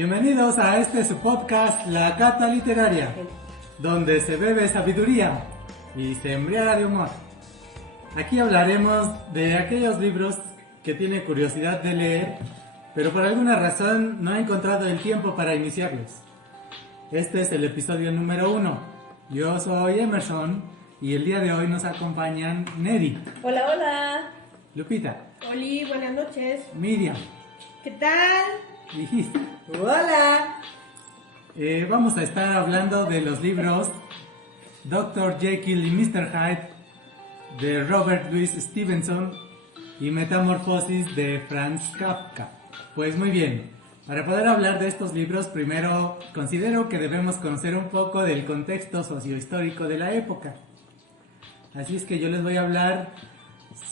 Bienvenidos a su podcast, La Cata Literaria, donde se bebe sabiduría y se embriaga de humor. Aquí hablaremos de aquellos libros que tiene curiosidad de leer, pero por alguna razón no ha encontrado el tiempo para iniciarlos. Este es el episodio número 1. Yo soy Emerson y el día de hoy nos acompañan Neri. Hola, hola. Lupita. Oli, buenas noches. Miriam. ¿Qué tal? Y Hola. Vamos a estar hablando de los libros Dr. Jekyll y Mr. Hyde de Robert Louis Stevenson y Metamorfosis de Franz Kafka. Pues muy bien, para poder hablar de estos libros, primero considero que debemos conocer un poco del contexto sociohistórico de la época. Así es que yo les voy a hablar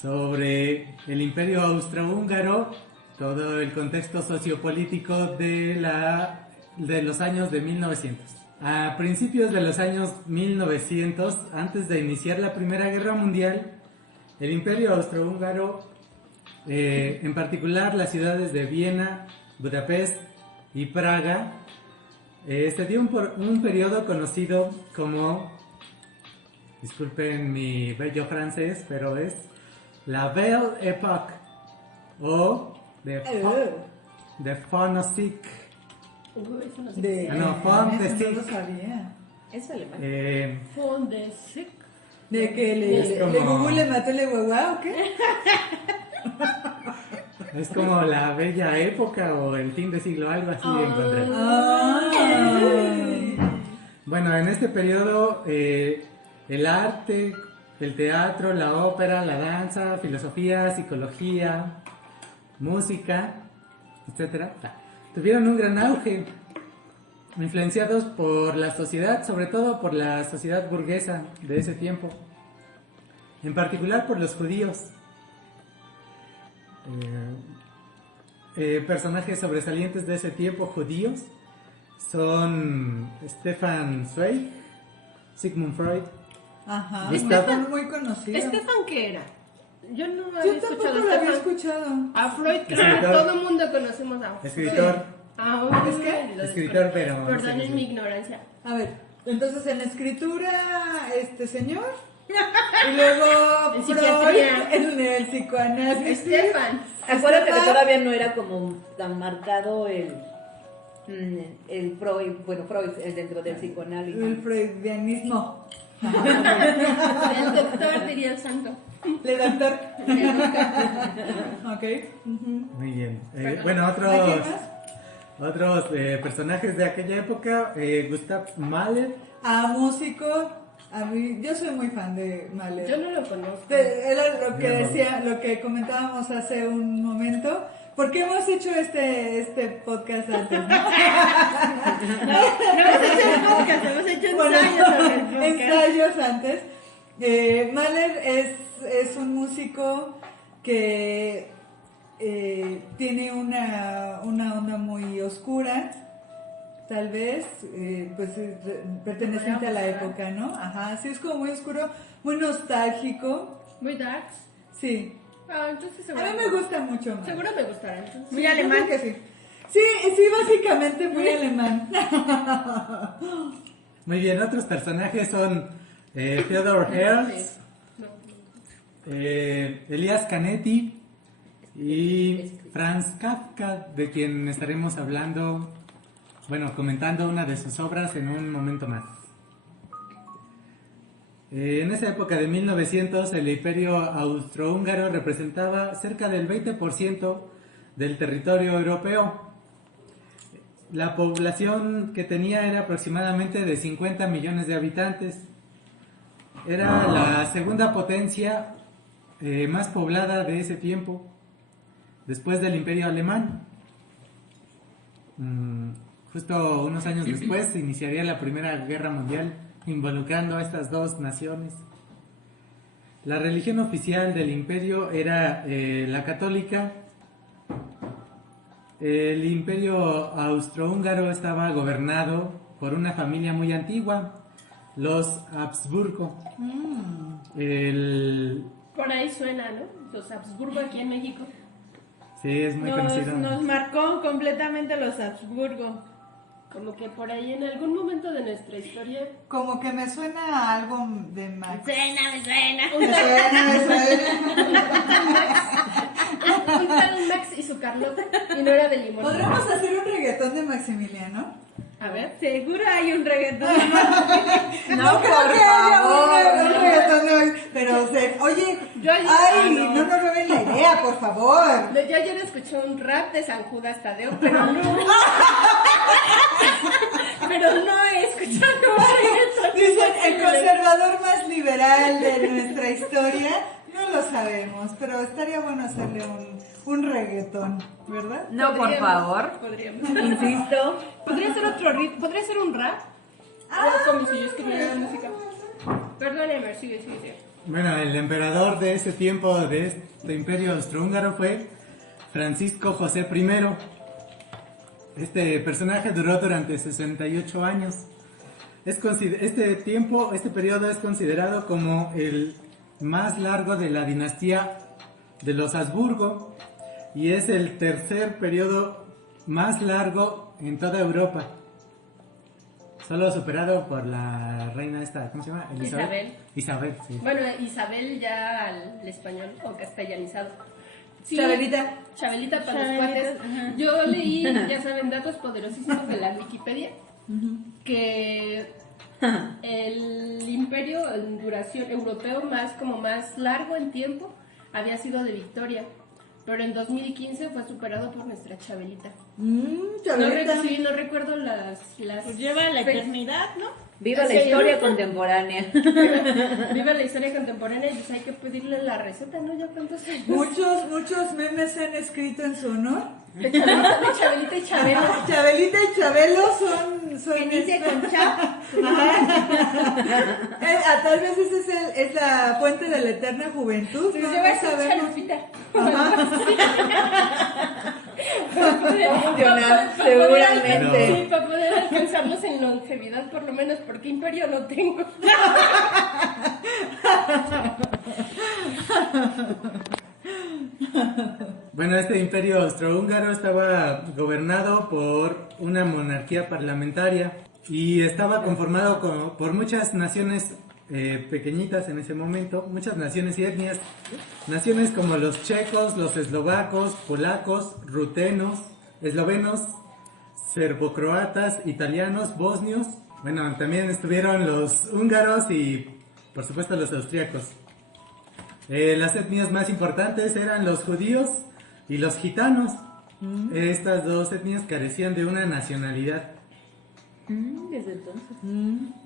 sobre el Imperio Austrohúngaro, todo el contexto sociopolítico de los años de 1900. A principios de los años 1900, antes de iniciar la Primera Guerra Mundial, el Imperio Austrohúngaro, en particular las ciudades de Viena, Budapest y Praga, se dio un periodo conocido como, disculpen mi bello francés, pero es la Belle Époque o de Phonostic. Eso no sé. Phonostic. No lo sabía. Es alemán. De que Es como- le Google le mató el guagua, ¿o qué? Es como la bella época o el fin de siglo, algo así encontré. Ay. Bueno, en este periodo el arte, el teatro, la ópera, la danza, filosofía, psicología, música, etcétera, tuvieron un gran auge, influenciados por la sociedad, sobre todo por la sociedad burguesa de ese tiempo, en particular por los judíos. Personajes sobresalientes de ese tiempo judíos son Stefan Zweig, Sigmund Freud. Ajá, Gustav- muy conocido. ¿Estefan qué era? Yo no había Yo tampoco escuchado lo a había Stefan. escuchado. A Freud, claro, Escritor. todo el mundo conocemos a Freud. Escritor. Ah, ¿Es qué? Escritor, pero no sé qué Perdonen es. mi ignorancia. A ver, entonces en escritura, este señor. Y luego En Freud psiquiatría. en el psicoanálisis. Stefan. Acuérdate que Stefan. todavía no era como tan marcado el Freud, bueno, Freud es dentro del El psicoanálisis. freudianismo. El doctor diría el santo. Le doctor. Ok. Muy bien. Perdón. Bueno, ¿A quién otros personajes de aquella época, Gustav Mahler. Músico. A mí, yo soy muy fan de Mahler. Yo no lo conozco. Era lo que Bien, decía, lo que comentábamos hace un momento. Porque hemos hecho este podcast antes, ¿no? No hemos hecho un podcast, hemos hecho Bueno, ensayos sobre el podcast. ensayos antes. Mahler es un músico que tiene una onda muy oscura, tal vez, perteneciente a la época, ¿no? Ajá, sí, es como muy oscuro, muy nostálgico, Muy darks. sí. Ah, entonces A seguro. mí me gusta mucho. Mahler. Seguro me gustará. Entonces. Sí, Muy yo alemán. creo que sí. Sí, básicamente muy alemán. Muy bien, otros personajes son Theodor Herzl, Elias Canetti y Franz Kafka, de quien estaremos hablando, comentando una de sus obras en un momento más. En esa época de 1900, el Imperio Austrohúngaro representaba cerca del 20% del territorio europeo. La población que tenía era aproximadamente de 50 millones de habitantes. Era la segunda potencia más poblada de ese tiempo, después del Imperio Alemán. Justo unos años después se iniciaría la Primera Guerra Mundial, involucrando a estas dos naciones. La religión oficial del imperio era la católica. El Imperio Austrohúngaro estaba gobernado por una familia muy antigua, los Habsburgo. Por ahí suena, ¿no? Los Habsburgo aquí en México. Sí, es muy conocido. Nos marcó completamente los Habsburgo. Como que por ahí en algún momento de nuestra historia. Como que me suena a algo de Max. Me suena. Me suena. Un tal Max y su Carlota. Y no era de limón. ¿Podríamos hacer un reggaetón de Maximiliano? A ver, seguro hay un reggaetón. No creo que haya un reggaetón de pero oye, no nos roben la idea, por favor. Yo ayer escuché un rap de San Judas Tadeo, pero no. Pero no he escuchado un reggaetón. Dicen, el conservador más liberal de nuestra historia. No lo sabemos, pero estaría bueno hacerle un reggaetón, ¿verdad? No, por favor. Podríamos. Insisto. ¿Podría ser otro ritmo? ¿Podría ser un rap? O como si yo escribiera música. Perdóneme, sigue. Bueno, el emperador de ese tiempo, de este imperio austrohúngaro, fue Francisco José I. Este personaje duró durante 68 años. Este periodo es considerado como el más largo de la dinastía de los Habsburgo y es el tercer periodo más largo en toda Europa. Solo superado por la reina esta, ¿cómo se llama? Isabel, sí. Bueno, Isabel ya al español o castellanizado. Sí, Chabelita para los cuates. Yo leí, ya saben, datos poderosísimos de la Wikipedia, que el imperio en duración europeo más largo en tiempo había sido de Victoria, pero en 2015 fue superado por nuestra Chabelita. Chabelita. No recuerdo las Pues lleva la eternidad, ¿no? Viva la Sí. historia contemporánea. Viva la historia contemporánea y pues hay que pedirle la receta, ¿no? Ya cuántos años. Muchos memes se han escrito en su honor. De Chabelita y Chabelo. Chabelita y Chabelo son Inicia con Chab. tal vez esa es la fuente de la eterna juventud. Se No lleva esa sabemos. Chalupita. Seguramente. Sí, para poder alcanzarlos en longevidad, por lo menos, porque imperio no tengo. Bueno, este imperio austrohúngaro estaba gobernado por una monarquía parlamentaria y estaba conformado por muchas naciones pequeñitas en ese momento, muchas naciones y etnias, naciones como los checos, los eslovacos, polacos, rutenos, eslovenos, serbocroatas, italianos, bosnios. Bueno, también estuvieron los húngaros y por supuesto los austríacos. Las etnias más importantes eran los judíos y los gitanos. Estas dos etnias carecían de una nacionalidad. Desde entonces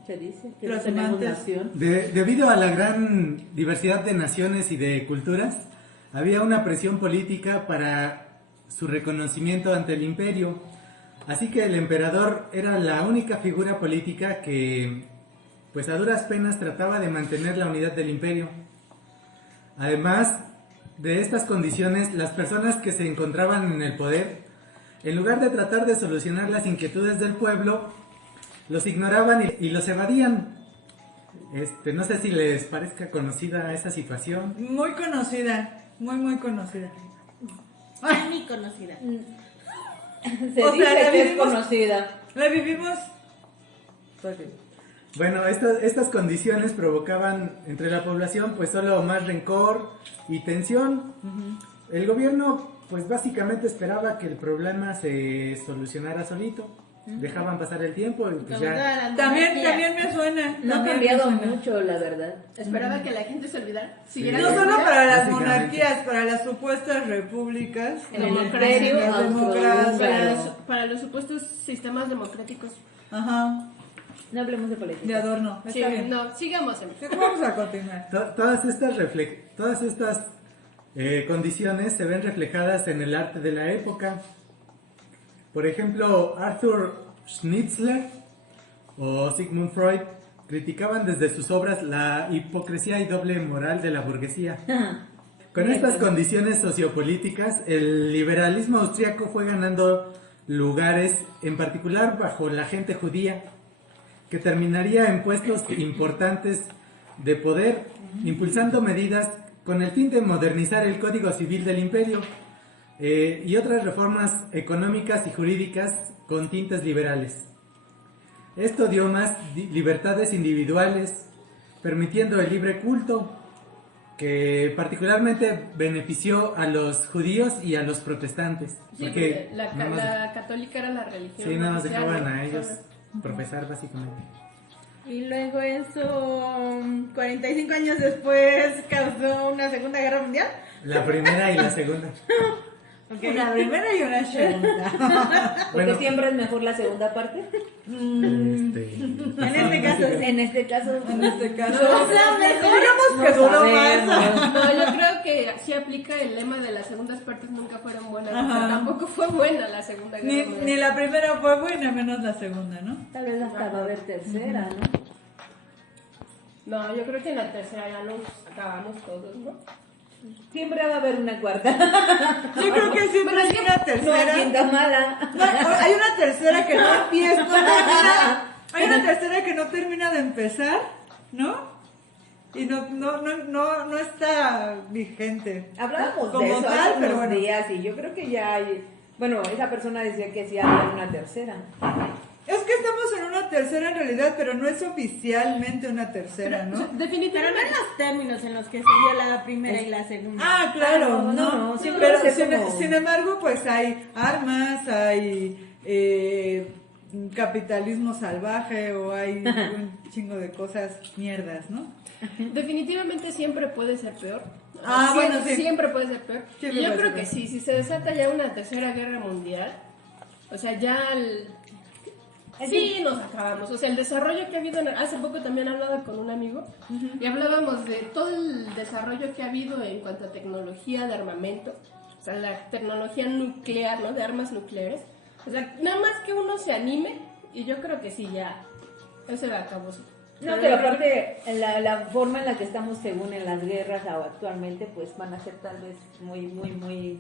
se dice que no Los tenemos amantes. nación. Debido a la gran diversidad de naciones y de culturas, había una presión política para su reconocimiento ante el imperio. Así que el emperador era la única figura política que, pues a duras penas, trataba de mantener la unidad del imperio. Además de estas condiciones, las personas que se encontraban en el poder, en lugar de tratar de solucionar las inquietudes del pueblo, los ignoraban y los evadían. No sé si les parezca conocida esa situación. Muy conocida, muy conocida. Muy conocida. Se O dice sea, la que es vivimos- conocida. La vivimos. Bueno, estas condiciones provocaban entre la población pues solo más rencor y tensión. El gobierno pues básicamente esperaba que el problema se solucionara solito. Dejaban pasar el tiempo y pues ya... También me suena. No ha también cambiado me suena. mucho, la verdad. Esperaba que la gente se olvidara. Siguiera No la solo vida. para las Básicamente. monarquías, para las supuestas repúblicas. En el Democracia, imperio las austrohúngaro. democracias. Para los supuestos sistemas democráticos. Ajá, No hablemos de de política. adorno. Sí, Está bien. no, sigamos. Vamos a continuar. Todas estas condiciones se ven reflejadas en el arte de la época. Por ejemplo, Arthur Schnitzler o Sigmund Freud criticaban desde sus obras la hipocresía y doble moral de la burguesía. Con estas condiciones sociopolíticas, el liberalismo austríaco fue ganando lugares, en particular bajo la gente judía, que terminaría en puestos importantes de poder, impulsando medidas con el fin de modernizar el Código Civil del Imperio, y otras reformas económicas y jurídicas con tintes liberales. Esto dio más libertades individuales, permitiendo el libre culto, que particularmente benefició a los judíos y a los protestantes. Sí, porque la católica era la religión. Sí, nada más oficial, dejaban ¿no? a ellos profesar básicamente. Y luego eso, 45 años después, causó una Segunda Guerra Mundial. La primera y la segunda. Okay. Una primera y una segunda. Porque Bueno. siempre es mejor la segunda parte. En este caso, En este caso. En este caso, No sabemos. digamos que duró más. No, yo creo que sí aplica el lema de las segundas partes nunca fueron buenas. O sea, Ajá. tampoco fue buena la segunda guerra Ni mundial. la primera fue buena, menos la segunda, ¿no? Tal vez hasta va a haber tercera, ¿no? No, yo creo que en la tercera ya nos acabamos todos, ¿no? Siempre va a haber una cuarta. Yo creo que siempre Bueno, es hay que una No, tercera. sienta mala. No, hay una tercera que no empieza, no termina. Hay una tercera que no termina de empezar, ¿no? Y no está vigente. Hablábamos Como de eso tal, hace pero unos bueno. días y yo creo que ya hay. Bueno, esa persona decía que sí había una tercera. Es que estamos en una tercera en realidad, pero no es oficialmente una tercera, ¿no? pero no Definitivamente. en los términos en los que se dio la primera y la segunda. Ah, claro, no, no, no, siempre pero va a ser como- sin embargo, pues hay armas, hay capitalismo salvaje o hay un chingo de cosas mierdas, ¿no? Definitivamente siempre puede ser peor. Ah, bueno, sí. Siempre puede ser peor. Siempre Y yo puede creo ser que peor. sí, si se desata ya una tercera guerra mundial, o sea, ya sí nos acabamos. O sea, el desarrollo que ha habido, hace poco también hablaba con un amigo y hablábamos de todo el desarrollo que ha habido en cuanto a tecnología de armamento, o sea, la tecnología nuclear, ¿no? De armas nucleares. O sea, nada más que uno se anime y yo creo que sí, ya, eso se acabó. No, pero aparte, la forma en la que estamos según en las guerras o actualmente, pues van a ser tal vez muy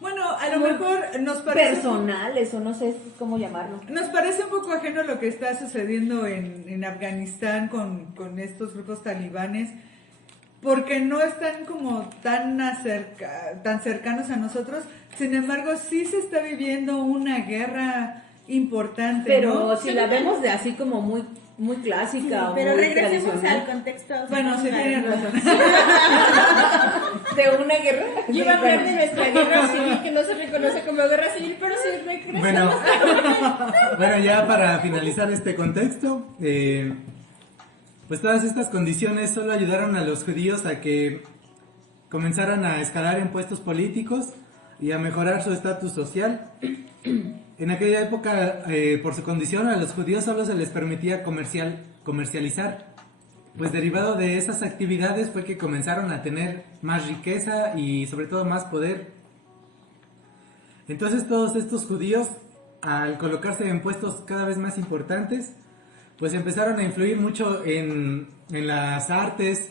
Bueno, a lo mejor nos parece... personales o no sé cómo llamarlo. Nos parece un poco ajeno lo que está sucediendo en Afganistán con estos grupos talibanes, porque no están como tan cercanos a nosotros. Sin embargo, sí se está viviendo una guerra importante, Pero ¿no? si la vemos de así como muy clásica o Pero muy regresemos tradicional. al contexto. Bueno, sí tienen razón. De una guerra. Yo iba a hablar de nuestra guerra civil, que no se reconoce como guerra civil, pero sí regresa. Bueno, ya para finalizar este contexto, pues todas estas condiciones solo ayudaron a los judíos a que comenzaran a escalar en puestos políticos y a mejorar su estatus social. En aquella época, por su condición, a los judíos solo se les permitía comercializar. Pues derivado de esas actividades fue que comenzaron a tener más riqueza y sobre todo más poder. Entonces todos estos judíos, al colocarse en puestos cada vez más importantes, pues empezaron a influir mucho en las artes,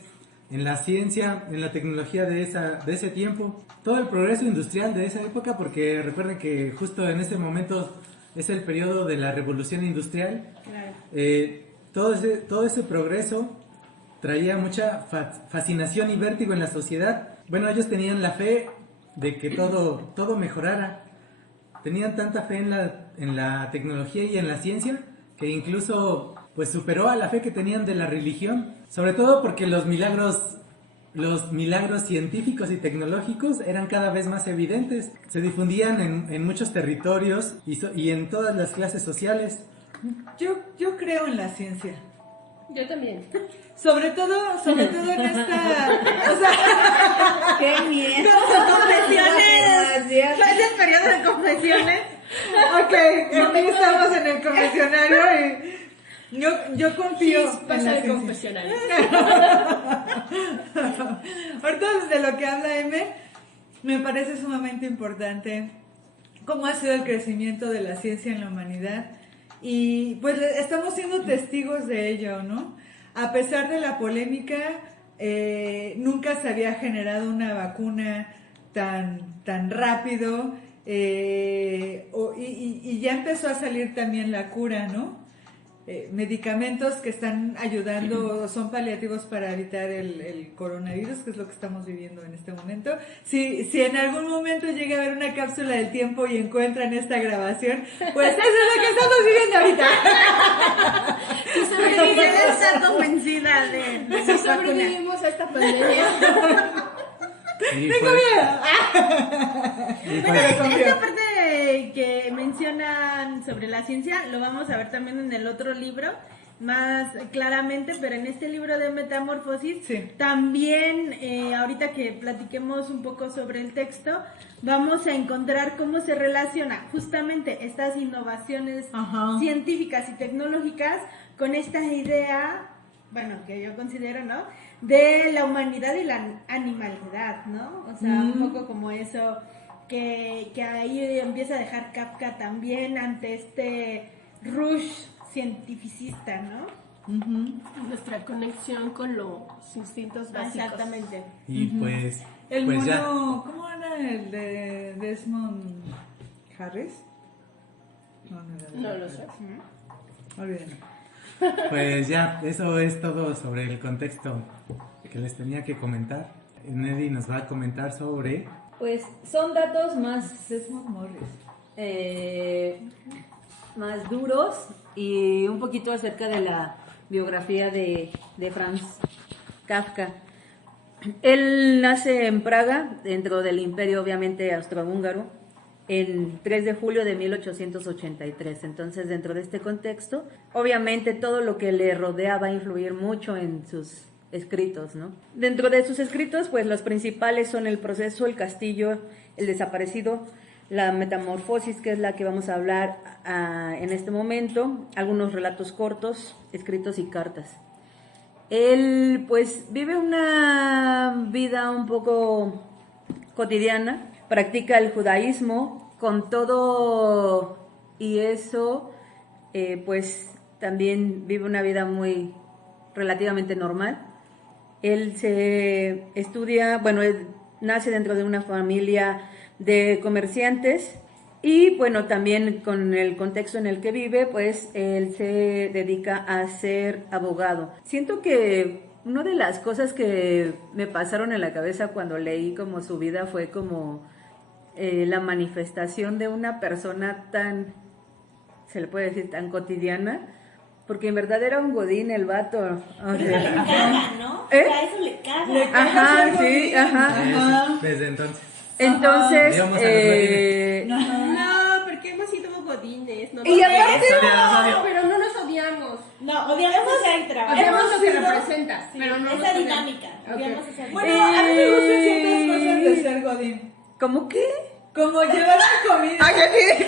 en la ciencia, en la tecnología de ese tiempo. Todo el progreso industrial de esa época, porque recuerden que justo en ese momento es el periodo de la revolución industrial. Claro. Todo ese progreso traía mucha fascinación y vértigo en la sociedad. Bueno, ellos tenían la fe de que todo mejorara. Tenían tanta fe en la tecnología y en la ciencia que incluso pues superó a la fe que tenían de la religión. Sobre todo porque los milagros científicos y tecnológicos eran cada vez más evidentes. Se difundían en muchos territorios y en todas las clases sociales. Yo creo en la ciencia. Yo también. Sobre todo en esta... O sea, ¡Qué miedo! Confesiones. ¿Es el periodo de confesiones? ok, aquí estamos en el confesionario y yo confío en la Pasa el ciencia. confesionario. Ahorita de lo que habla M, me parece sumamente importante cómo ha sido el crecimiento de la ciencia en la humanidad y pues estamos siendo testigos de ello, ¿no? A pesar de la polémica, nunca se había generado una vacuna tan rápido y ya empezó a salir también la cura, ¿no? medicamentos que están ayudando, son paliativos para evitar el coronavirus, que es lo que estamos viviendo en este momento. Si en algún momento llega a haber una cápsula del tiempo y encuentran esta grabación, pues eso es lo que estamos viviendo ahorita. Está convencida de Si sobrevivimos a esta pandemia. Y ¡Tengo pues, miedo! y pues, Esta parte que mencionan sobre la ciencia lo vamos a ver también en el otro libro más claramente, pero en este libro de Metamorfosis Sí. también ahorita que platiquemos un poco sobre el texto vamos a encontrar cómo se relaciona justamente estas innovaciones Ajá. científicas y tecnológicas con esta idea, bueno, que yo considero, ¿no?, de la humanidad y la animalidad, ¿no? O sea, un poco como eso que ahí empieza a dejar Kafka también ante este rush cientificista, ¿no? Nuestra conexión con los instintos básicos. Exactamente. y pues, El pues mono, ya. ¿cómo era el de Desmond Harris? No era de No Desmond lo sé. Harris. Olvídenlo. Pues ya, eso es todo sobre el contexto que les tenía que comentar. Nelly nos va a comentar sobre... Pues son datos más, Desmond Morris. más duros y un poquito acerca de la biografía de Franz Kafka. Él nace en Praga, dentro del imperio obviamente austrohúngaro, el 3 de julio de 1883. Entonces, dentro de este contexto, obviamente todo lo que le rodea va a influir mucho en sus escritos, ¿no? Dentro de sus escritos, pues los principales son El proceso, El castillo, El desaparecido, La metamorfosis, que es la que vamos a hablar en este momento, algunos relatos cortos, escritos y cartas. Él, pues, vive una vida un poco cotidiana, practica el judaísmo con todo y eso, pues también vive una vida muy relativamente normal. Él se estudia, bueno, él nace dentro de una familia de comerciantes y bueno, también con el contexto en el que vive, pues él se dedica a ser abogado. Siento que una de las cosas que me pasaron en la cabeza cuando leí como su vida fue como la manifestación de una persona tan, se le puede decir, tan cotidiana, porque en verdad era un godín el vato. O Pero sea, eso le caga, ¿no? ¿Eh? A eso le caga. Ajá, sí, ajá. Desde entonces. Entonces, Digamos a los godines. No, porque hemos sido godines. No y aparte, Pero no nos odiamos. No, odiamos el trabajo. Odiamos lo que sido- representa, pero no nos esa odiamos. dinámica. Ok. Odiamos esa Bueno, dinámica. a mí me gustan ciertas cosas de ser godín. ¿cómo qué? Como llevar la comida. Ay,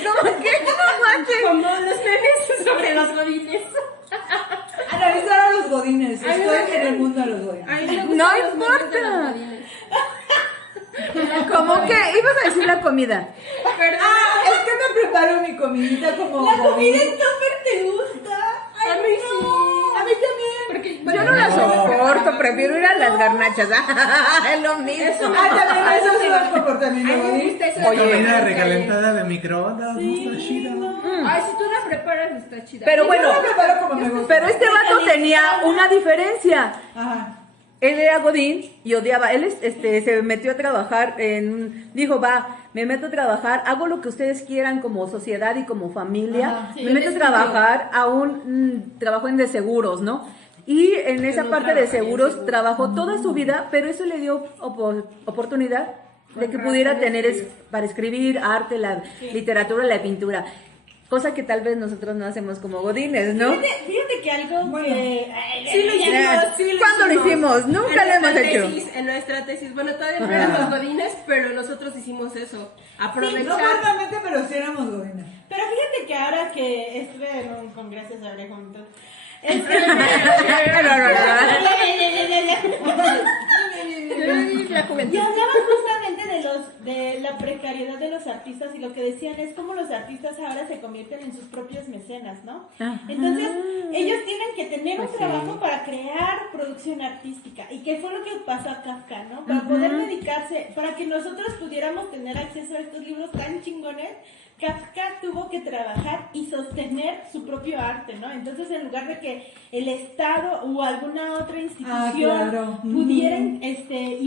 ¿cómo qué? No manches. Como los memes sobre los godines. Analizar a los godines. Ay, Estoy no. en el mundo de los godines. A mí me gustan No los memes de los importa. godines. ¿Cómo que? Ibas a decir la comida. Perdón. Ah, es que me preparo mi comidita como La comida godín. en topper te gusta. Ay, A mí sí. A mí también. Porque Yo no la soporto, prefiero ir a las garnachas. Es lo Ah, mismo. también eso es un comportamiento A mí me godín. gusta eso. Oye, Comida recalentada de microondas, no está chida. Ay, si tú la preparas, está chida. Pero bueno, Yo la preparo como me gusta. pero este vato tenía una diferencia. Ajá. Él era godín y odiaba. Él se metió a trabajar dijo, me meto a trabajar, hago lo que ustedes quieran como sociedad y como familia. Ajá, sí, me meto a él trabajar a un trabajo en de seguros, ¿no? Y en esa no parte de trabajaría en seguros seguros. trabajó toda su vida, pero eso le dio oportunidad de que Con pudiera razón tener para escribir arte, la literatura, la pintura. Cosa que tal vez nosotros no hacemos como godines, ¿no? Fíjate que algo Bueno. que... Sí lo hicimos, sí lo ¿Cuándo lo hicimos? Nunca lo hemos hecho. En nuestra tesis, bueno, todavía no éramos godines, pero nosotros hicimos eso. No Aprovechar. formalmente, pero sí éramos godines. Pero fíjate que ahora que estuve en un congreso sobre juntos... La juventud. Y hablaban justamente de la precariedad de los artistas, y lo que decían es cómo los artistas ahora se convierten en sus propios mecenas, ¿no? Ajá. Entonces, ellos tienen que tener un Pues trabajo sí. para crear producción artística, y que fue lo que pasó a Kafka, ¿no? Para poder dedicarse, para que nosotros pudiéramos tener acceso a estos libros tan chingones, Kafka tuvo que trabajar y sostener su propio arte, ¿no? Entonces, en lugar de que el Estado o alguna otra institución claro. pudieran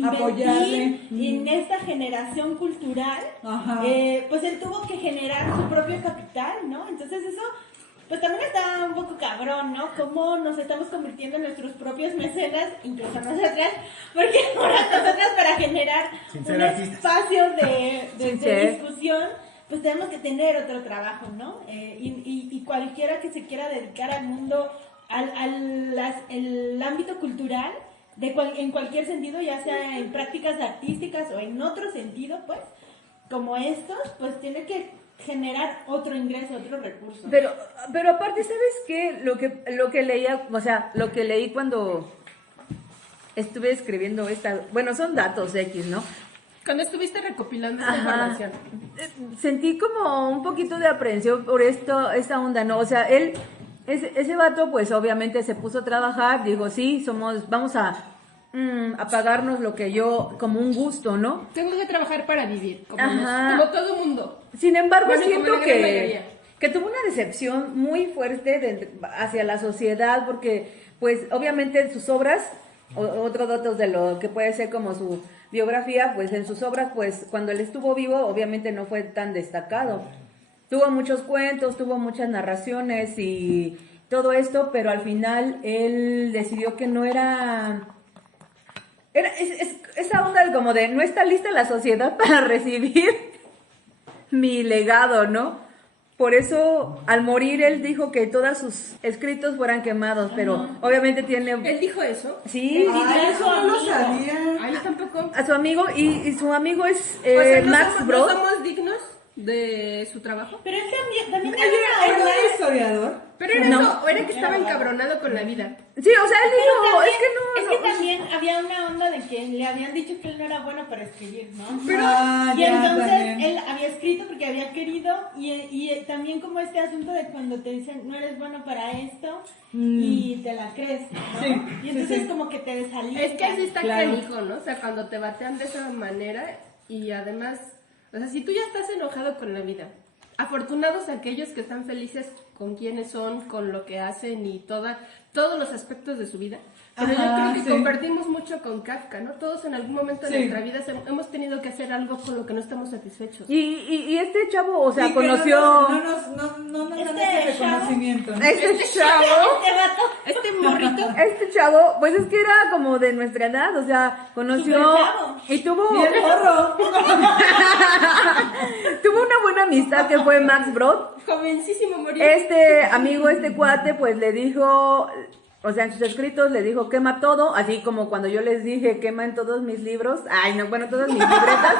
Apoyarle. invertir en esta generación cultural, Ajá. pues él tuvo que generar su propio capital, ¿no? Entonces eso, pues también está un poco cabrón, ¿no? Cómo nos estamos convirtiendo en nuestros propios mecenas, incluso nosotras, porque ahora nosotras para generar Sin un ser artistas. espacio de Sin ser. discusión, pues tenemos que tener otro trabajo, ¿no? Y cualquiera que se quiera dedicar al mundo, el ámbito cultural, en cualquier sentido, ya sea en prácticas artísticas o en otro sentido, pues, como estos, pues tiene que generar otro ingreso, otro recurso. Pero aparte, ¿sabes qué? Lo que leía, o sea, lo que leí cuando estuve escribiendo bueno, son datos X, ¿no? Cuando estuviste recopilando esta Ajá. información. Sentí como un poquito de aprehensión por esta onda, ¿no? O sea, ese vato, pues obviamente se puso a trabajar, dijo, sí, vamos a pagarnos lo que como un gusto, ¿no? Tengo que trabajar para vivir, como, Ajá. como todo mundo. Sin embargo, Bueno, como siento la gran mayoría. que tuvo una decepción muy fuerte hacia la sociedad, porque, pues, obviamente sus obras, otro datos de lo que puede ser como su biografía, pues en sus obras, pues, cuando él estuvo vivo, obviamente no fue tan destacado. Tuvo muchos cuentos, tuvo muchas narraciones y todo esto, pero al final él decidió que no era esa onda como de no está lista la sociedad para recibir mi legado, ¿no? Por eso, al morir, él dijo que todos sus escritos fueran quemados, pero obviamente tiene... ¿Él dijo eso? Sí, Ay, eso no lo sabía. Ay, yo tampoco. a su amigo, y su amigo es O sea, ¿no Max somos, Brod. ¿no somos dignos de su trabajo? Pero él también ¿Era un historiador? Pero era No. eso, o era que estaba encabronado con la vida. Sí, o sea, él Pero dijo, también, es que no... también había una onda de que le habían dicho que él no era bueno para escribir, ¿no? Pero- Ah, Y ya, entonces también. él había escrito porque había querido, y también como este asunto de cuando te dicen no eres bueno para esto y te la crees, ¿no? Sí, Y entonces sí, sí. como que te desalientas. Es que así está Claro. canijo, ¿no? O sea, cuando te batean de esa manera y además, o sea, si tú ya estás enojado con la vida, afortunados aquellos que están felices con quienes son, con lo que hacen y todos los aspectos de su vida. Pero Ajá, yo creo que sí. compartimos mucho con Kafka, ¿no? Todos en algún momento de Sí. nuestra vida hemos tenido que hacer algo con lo que no estamos satisfechos. Y este chavo, o sea, Sí, que conoció... no nos dan Este ese chavo. reconocimiento. Este chavo... Este vato. Este morrito, Este chavo, pues es que era como de nuestra edad, o sea, conoció Súper chavo. y tuvo Y el morro. tuvo una buena amistad que fue Max Brod. jovencísimo morir. Este amigo, este cuate, pues le dijo, o sea, en sus escritos le dijo quema todo, así como cuando yo les dije queman todos mis libros, ay no, bueno, todas mis libretas,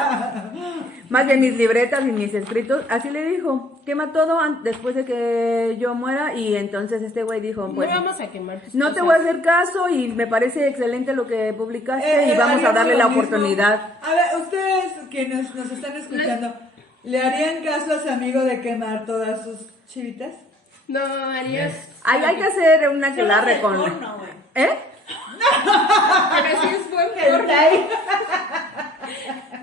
más bien mis libretas y mis escritos, así le dijo, quema todo después de que yo muera, y entonces este güey dijo, pues no vamos a quemar tus no te cosas. voy a hacer caso y me parece excelente lo que publicaste y vamos a haríamos darle lo la mismo. oportunidad. A ver, ustedes quienes nos están escuchando, ¿le harían caso a su amigo de quemar todas sus chivitas? No, harías... Ay, hay que hacer una que la Solo de recon... porno, güey. ¿Eh? Pero sí es buen porno. Hentai.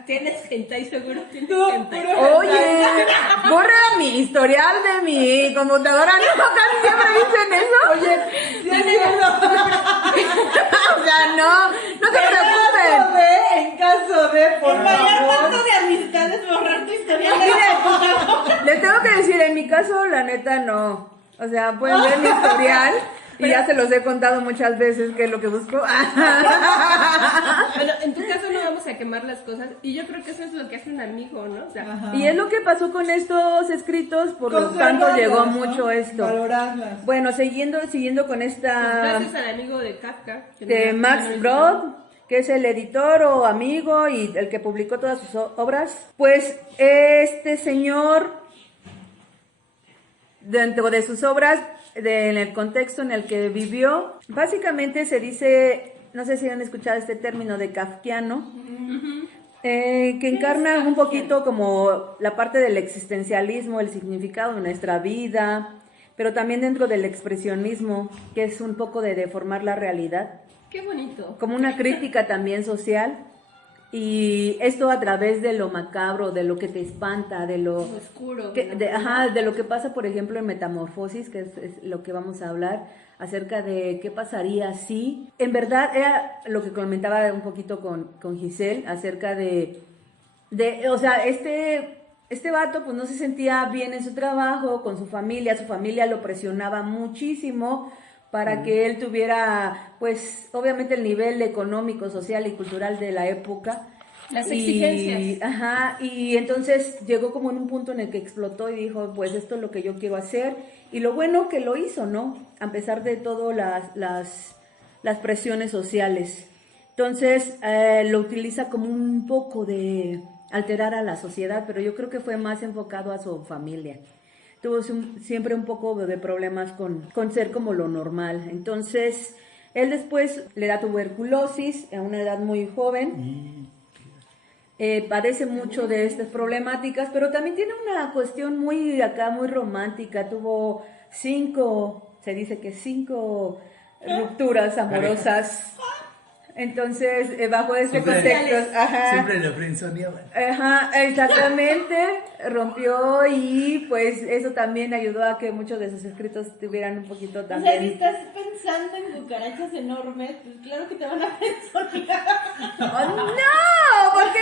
Tienes hentai, seguro tienes No, hentai. puro Oye, borra mi historial de mi computadora, ¿no? Casi siempre dicen eso. Oye, sí es cierto. O sea, no te preocupes. En caso de, por El mayor favor. pacto de amistades, borrar tu historia de la computadora. Les tengo que decir, en mi caso, la neta, no. O sea, pueden ver mi historial y ya se los he contado muchas veces que es lo que busco. Bueno, en tu caso no vamos a quemar las cosas y yo creo que eso es lo que hace un amigo, ¿no? O sea, Ajá. Y es lo que pasó con estos escritos, por lo tanto Conservarlas, llegó ¿no? mucho esto. Valorarlas. Bueno, siguiendo con esta gracias al amigo de Kafka. que de nos Max dio Brod, que es el editor o amigo y el que publicó todas sus obras, pues este señor, dentro de sus obras, en el contexto en el que vivió, básicamente se dice, no sé si han escuchado este término de kafkiano, que encarna un poquito como la parte del existencialismo, el significado de nuestra vida, pero también dentro del expresionismo, que es un poco de deformar la realidad. Qué bonito. Como una crítica también social, y esto a través de lo macabro, de lo que te espanta, de lo oscuro. De lo que pasa, por ejemplo, en Metamorfosis, que es lo que vamos a hablar, acerca de qué pasaría si, en verdad, era lo que comentaba un poquito con Giselle, acerca o sea, este vato pues no se sentía bien en su trabajo, con su familia lo presionaba muchísimo para que él tuviera, pues, obviamente el nivel económico, social y cultural de la época. Las exigencias. Y entonces llegó como en un punto en el que explotó y dijo, pues esto es lo que yo quiero hacer. Y lo bueno que lo hizo, ¿no? A pesar de todo las presiones sociales. Entonces lo utiliza como un poco de alterar a la sociedad, pero yo creo que fue más enfocado a su familia. Tuvo siempre un poco de problemas con ser como lo normal. Entonces, él después le da tuberculosis a una edad muy joven. Padece mucho de estas problemáticas, pero también tiene una cuestión muy romántica. Tuvo 5 rupturas amorosas. Entonces, bajo este contexto, siempre lo frenzoneaban. Exactamente, rompió, y pues eso también ayudó a que muchos de sus escritos tuvieran un poquito también. O sea, si estás pensando en cucarachas enormes, pues claro que te van a frenzonear. No, porque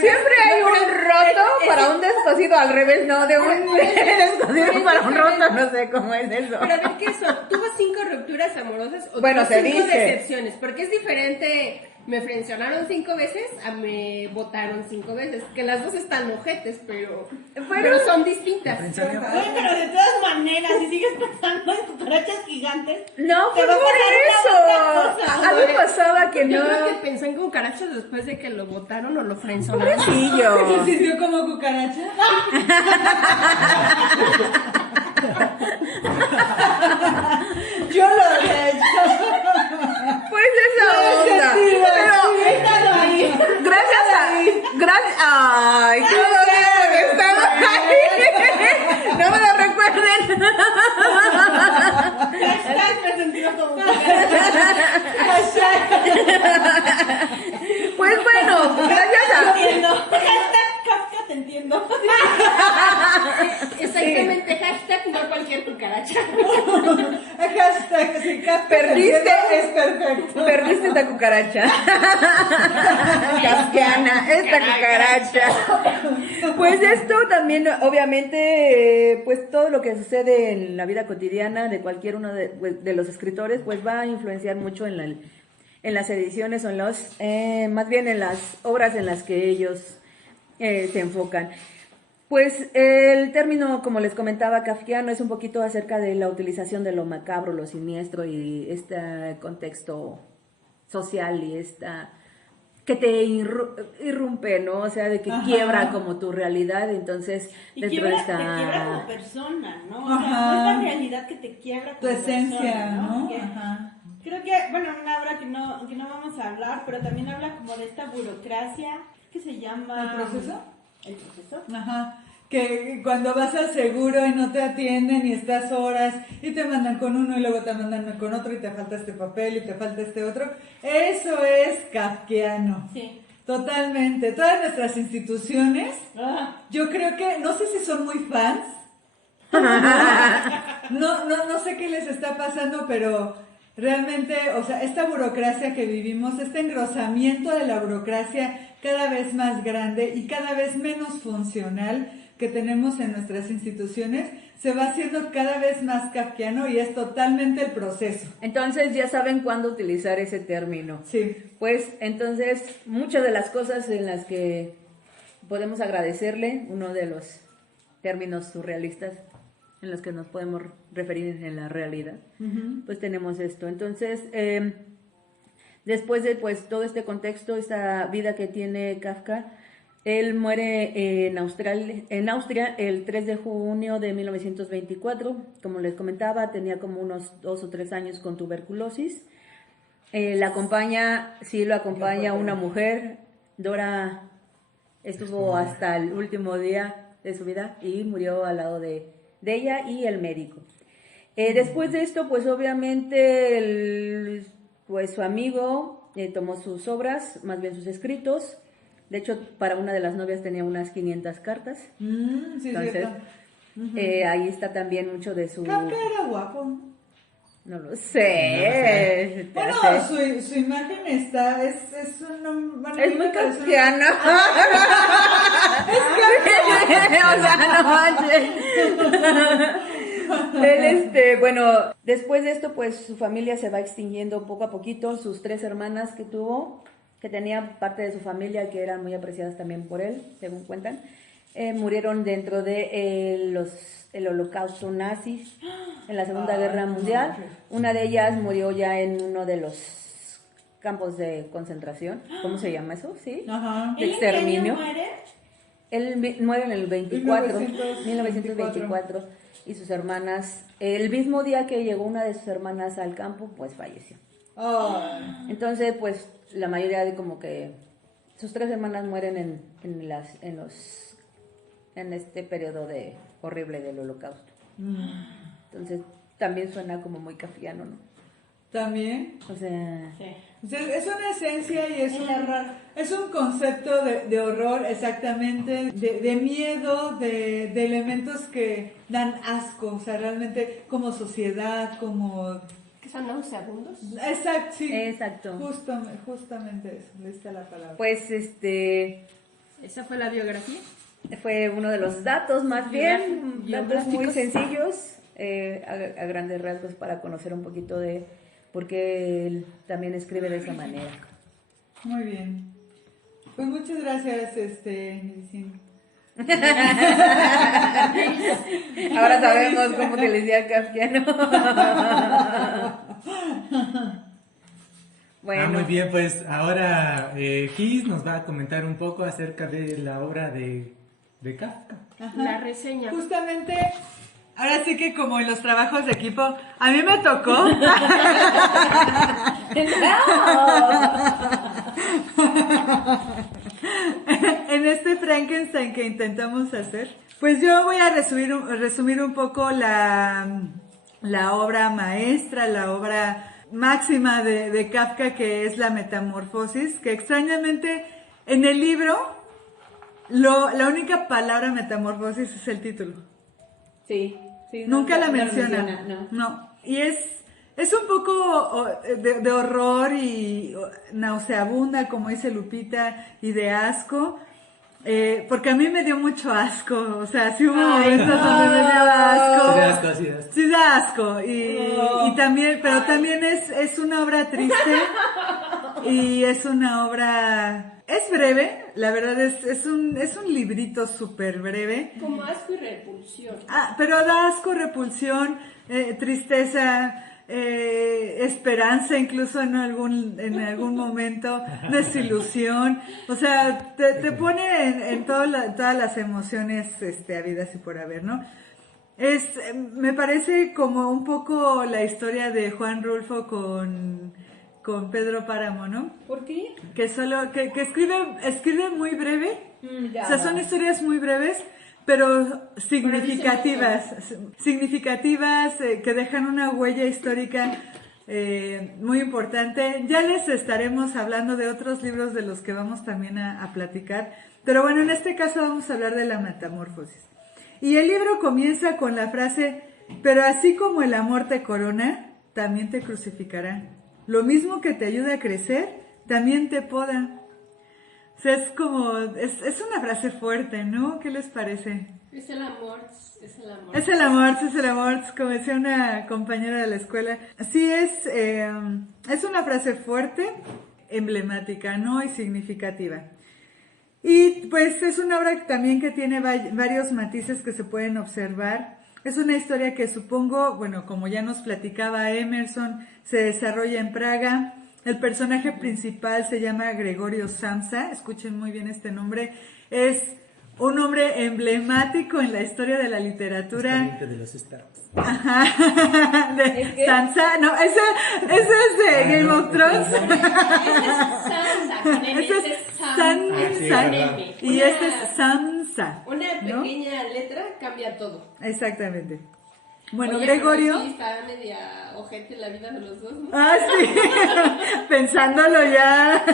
siempre hay un roto para un descosido, al revés, no, de un descosido para un roto, no sé cómo es eso. Pero a ver, ¿qué son? ¿Tuvo 5 rupturas amorosas o bueno, tuvo 5 dice decepciones? Porque es diferente, me frencionaron 5 veces a me votaron 5 veces, que las dos están ojetes, pero son distintas. Oye, pero de todas maneras, si sigues pensando en cucarachas gigantes, no, te fue va a por pasar eso. otra cosa. A mí me pasaba que Yo no. creo que pensó en cucarachas después de que lo votaron o lo frenzonaron. Pobrecillo. ¿Se sirvió como cucaracha? Yo lo he hecho. Pues esa onda. Pero gracias. Ay, qué bueno que estaba ahí. No me lo recuerden. Hashtag me sentí como Pues bueno, gracias a. entiendo. Hashtag Kafka, te entiendo. Exactamente, hashtag no cualquier cucaracha. Hashtag, si Kafka Perdiste, es perfecto. Perdiste esta cucaracha. Kafkiana, esta cucaracha. Pues esto también, obviamente, pues todo lo que sucede en la vida cotidiana de cualquier uno de los escritores, pues va a influenciar mucho en las ediciones o más bien en las obras en las que ellos se enfocan. Pues el término, como les comentaba, kafkiano, es un poquito acerca de la utilización de lo macabro, lo siniestro y este contexto social y que te irrumpe, ¿no? O sea, de que quiebra como tu realidad, entonces Y dentro quiebra, de esta... te quiebra como persona, ¿no? O sea, no esta realidad que te quiebra Tu como esencia, persona, ¿no? Que creo que, bueno, una obra que no vamos a hablar, pero también habla como de esta burocracia que se llama... ¿El proceso? ¿El proceso? Ajá. Que cuando vas al seguro y no te atienden y estás horas y te mandan con uno y luego te mandan con otro y te falta este papel y te falta este otro, eso es kafkiano. Sí. Totalmente. Todas nuestras instituciones, yo creo que, no sé si son muy fans, no sé qué les está pasando, pero realmente, o sea, esta burocracia que vivimos, este engrosamiento de la burocracia cada vez más grande y cada vez menos funcional que tenemos en nuestras instituciones, se va haciendo cada vez más kafkiano y es totalmente el proceso. Entonces ya saben cuándo utilizar ese término. Sí. Pues entonces muchas de las cosas en las que podemos agradecerle, uno de los términos surrealistas en los que nos podemos referir en la realidad, pues tenemos esto. Entonces, después de pues todo este contexto, esta vida que tiene Kafka, él muere en Austria el 3 de junio de 1924. Como les comentaba, tenía como unos 2 o 3 años con tuberculosis. Lo acompaña una mujer Dora estuvo hasta el último día de su vida y murió al lado de ella y el médico. Después de esto, pues obviamente pues su amigo tomó sus obras, más bien sus escritos. De hecho, para una de las novias tenía unas 500 cartas. Sí, Entonces, cierto. ahí está también mucho de su... Kafka era guapo. No lo sé. Bueno, su imagen está, es Es muy kafkiano. O sea, no manches. Él, bueno, después de esto, pues su familia se va extinguiendo poco a poquito. Sus 3 hermanas que tuvo, que tenía parte de su familia que eran muy apreciadas también por él, según cuentan, murieron dentro de el holocausto nazi en la Segunda Guerra Mundial. Una de ellas murió ya en uno de los campos de concentración. ¿Cómo se llama eso? ¿Sí? Ajá. De exterminio. ¿Muere? Él muere en el 1924. Y sus hermanas, el mismo día que llegó una de sus hermanas al campo, pues falleció. Entonces, pues la mayoría de como que sus 3 hermanas mueren en este periodo horrible del holocausto. Entonces, también suena como muy kafkiano, ¿no? También. O sea, Sí. O sea, es una esencia y es un concepto de horror, exactamente, de miedo, de elementos que dan asco, o sea, realmente como sociedad, como... Que son nauseabundos. Exacto, sí. Exacto. Justamente eso, le está la palabra. pues Esa fue la biografía. fue uno de los datos, más bien, datos muy Biográficos. sencillos, a grandes rasgos, para conocer un poquito de por qué él también escribe de esa manera. Muy bien. Pues muchas gracias, Medicine. Ahora sabemos cómo utilizar el kafkiano. Bueno, Muy bien, pues ahora Gis nos va a comentar un poco acerca de la obra de Kafka. La reseña. Justamente, ahora sí que como en los trabajos de equipo, a mí me tocó. En este Frankenstein que intentamos hacer, pues yo voy a resumir un poco la obra maestra, la obra máxima de Kafka, que es la Metamorfosis, que extrañamente en el libro la única palabra metamorfosis es el título. sí, Nunca la no menciona. no. No. Y es un poco de horror y nauseabunda, como dice Lupita, y de asco. Porque a mí me dio mucho asco. O sea, sí hubo momentos donde me dio asco. Sí, da asco, sí, da asco. Sí da asco. Y también, pero también es una obra triste. Y es una obra... Es breve, la verdad es un librito súper breve. Como asco y repulsión. Pero da asco, repulsión, tristeza, esperanza, incluso en algún momento, desilusión. O sea, te pone en todas las emociones habidas y por haber, ¿no? Me parece como un poco la historia de Juan Rulfo con Pedro Páramo, ¿no? ¿Por qué? Que escribe muy breve. O sea, son historias muy breves, pero significativas, que dejan una huella histórica muy importante. Ya les estaremos hablando de otros libros de los que vamos también a platicar, pero bueno, en este caso vamos a hablar de la Metamorfosis. Y el libro comienza con la frase: pero así como el amor te corona, también te crucificará. Lo mismo que te ayuda a crecer, también te poda. O sea, es una frase fuerte, ¿no? ¿Qué les parece? Es el amor, es el amor. Es el amor, como decía una compañera de la escuela. Sí, es una frase fuerte, emblemática, ¿no? Y significativa. Y pues es una obra también que tiene varios matices que se pueden observar. Es una historia que supongo, bueno, como ya nos platicaba Emerson, se desarrolla en Praga. El personaje principal se llama Gregorio Samsa, escuchen muy bien este nombre. Es un nombre emblemático en la historia de la literatura. Es pariente de los Star Wars. Ajá, de Sansa, no, ese es de Game of Thrones. Sansa Este es Sam. sí, Sansa. verdad. Y este es Sansa. Una ¿no? pequeña letra cambia todo. Exactamente. Bueno, Oye, Gregorio. pero sí está media ojete la vida de los dos, ¿no? Ah, sí. Pensándolo ya.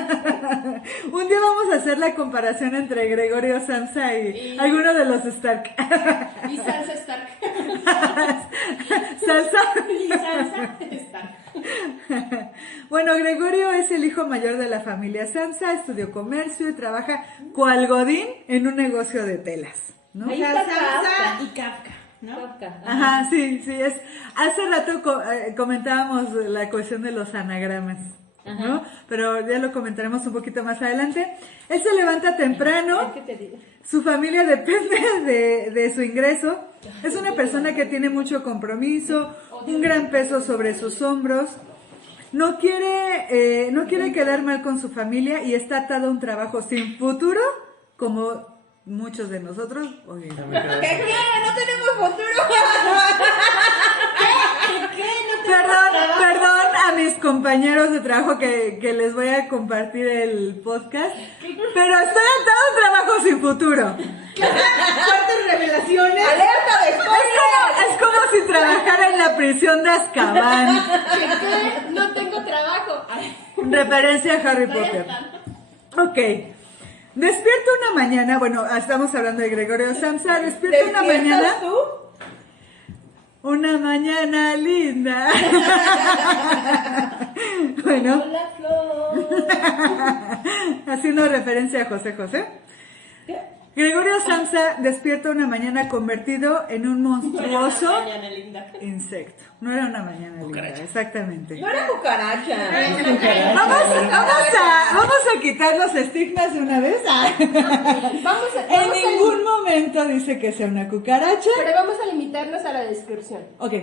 Un día vamos a hacer la comparación entre Gregorio Samsa y alguno de los Stark. Y Sansa Stark. Salsa. Y Sansa Stark. Bueno, Gregorio es el hijo mayor de la familia Samsa, estudió comercio y trabaja cual godín en un negocio de telas, ¿no? Ahí está Sansa y Kafka, ¿no? Kafka. Ajá, sí, sí, es. Hace rato comentábamos la cuestión de los anagramas, ¿no? Pero ya lo comentaremos un poquito más adelante. Él se levanta temprano, ¿Qué te digo? su familia depende de su ingreso. Es una persona que tiene mucho compromiso, un gran peso sobre sus hombros. No quiere quedar mal con su familia y está atado a un trabajo sin futuro, como muchos de nosotros. Oye, ¿Qué quiere? No tenemos futuro. Perdón a mis compañeros de trabajo que les voy a compartir el podcast, pero estoy atado a un trabajo sin futuro. Fuertes revelaciones. ¡Alerta de Es como si trabajara en la prisión de Azkaban. ¿Qué? No tengo trabajo. Ay, Referencia a Harry Potter. Ok. Despierto una mañana, bueno, estamos hablando de Gregorio Samsa, despierto una mañana. tú? Una mañana linda. Bueno, hola, Flor. haciendo referencia a José José. Gregorio Samsa despierta una mañana convertido en un monstruoso Mañana linda. insecto. No era una mañana linda, exactamente. No era cucaracha. Vamos a quitar los estigmas de una vez. En ningún momento dice que sea una cucaracha. Pero vamos a limitarnos a la descripción. Ok,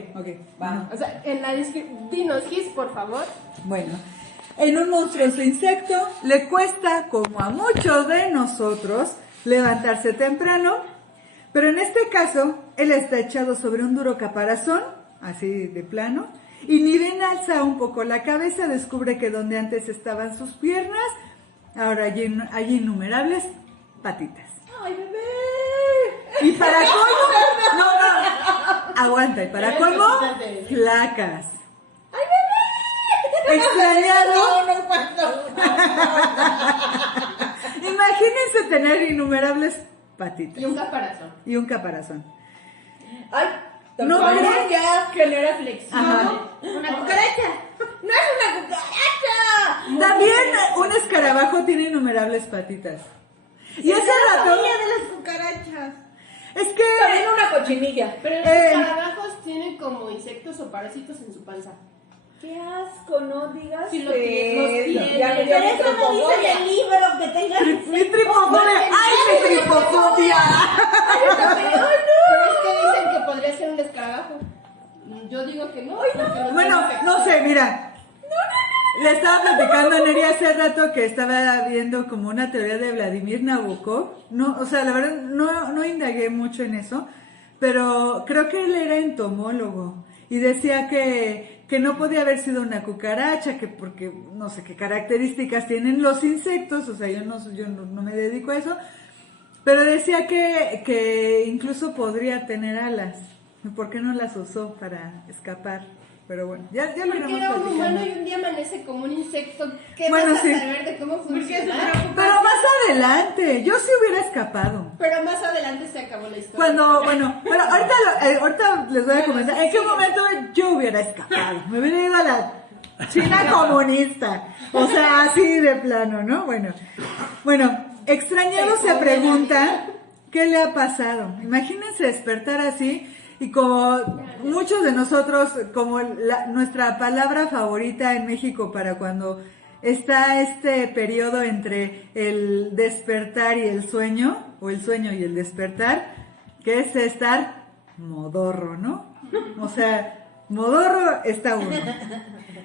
va. O sea, en la descripción, dinos Gis, por favor. Bueno, en un monstruoso insecto le cuesta, como a muchos de nosotros, levantarse temprano, pero en este caso, él está echado sobre un duro caparazón, así de plano, y ni bien alza un poco la cabeza, descubre que donde antes estaban sus piernas, ahora hay innumerables patitas. ¡Ay, bebé! Y para colmo, no, aguanta, y para colmo, placas. Extrañado. Imagínense tener innumerables patitas. Y un caparazón. ¡Ay! No, no, pero- ya genera flexión. Ajá. ¡Una cucaracha! ¡No es una cucaracha! También un escarabajo tiene innumerables patitas. Y hace la rato, familia de las cucarachas. es que También una cochinilla. Pero los escarabajos tienen como insectos o parásitos en su panza. ¡Qué asco! No digas Sí, los tiene. Ya me dio mi tripofobia. Dice el libro que tengas. mi tripofobia, ¡ay, mi tripofobia! Pero es que dicen que podría ser un escarabajo. Yo digo que no. porque no Bueno, tiene no sé, mira. Le estaba platicando a Neri hace rato que estaba viendo como una teoría de Vladimir Nabokov. No, o sea, la verdad no indagué mucho en eso, pero creo que él era entomólogo y decía que no podía haber sido una cucaracha, que porque no sé qué características tienen los insectos, o sea, yo no me dedico a eso, pero decía que incluso podría tener alas. ¿Por qué no las usó para escapar? Pero bueno, ya lo Porque iremos era un platicando. humano y un día amanece como un insecto. ¿Qué Bueno, vas a sí. saber de cómo funciona? Pero más adelante, yo sí hubiera escapado. Pero más adelante se acabó la historia. Cuando, bueno, ahorita les voy a comentar en qué momento yo hubiera escapado. Me hubiera ido a la China comunista. O sea, así de plano, ¿no? Bueno, extrañado se pregunta qué le ha pasado. Imagínense despertar así y como muchos de nosotros, como nuestra palabra favorita en México para cuando está este periodo entre el despertar y el sueño, o el sueño y el despertar, que es estar modorro, ¿no? O sea, modorro está uno.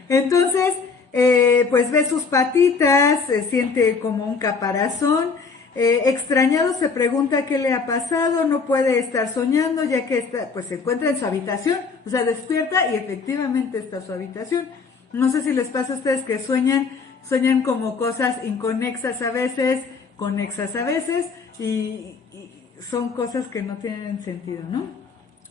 Entonces, pues ve sus patitas, siente como un caparazón, extrañado se pregunta qué le ha pasado, no puede estar soñando ya que pues se encuentra en su habitación, o sea, despierta y efectivamente está en su habitación. No sé si les pasa a ustedes que sueñan sueñan como cosas inconexas a veces, conexas a veces, y son cosas que no tienen sentido, ¿no?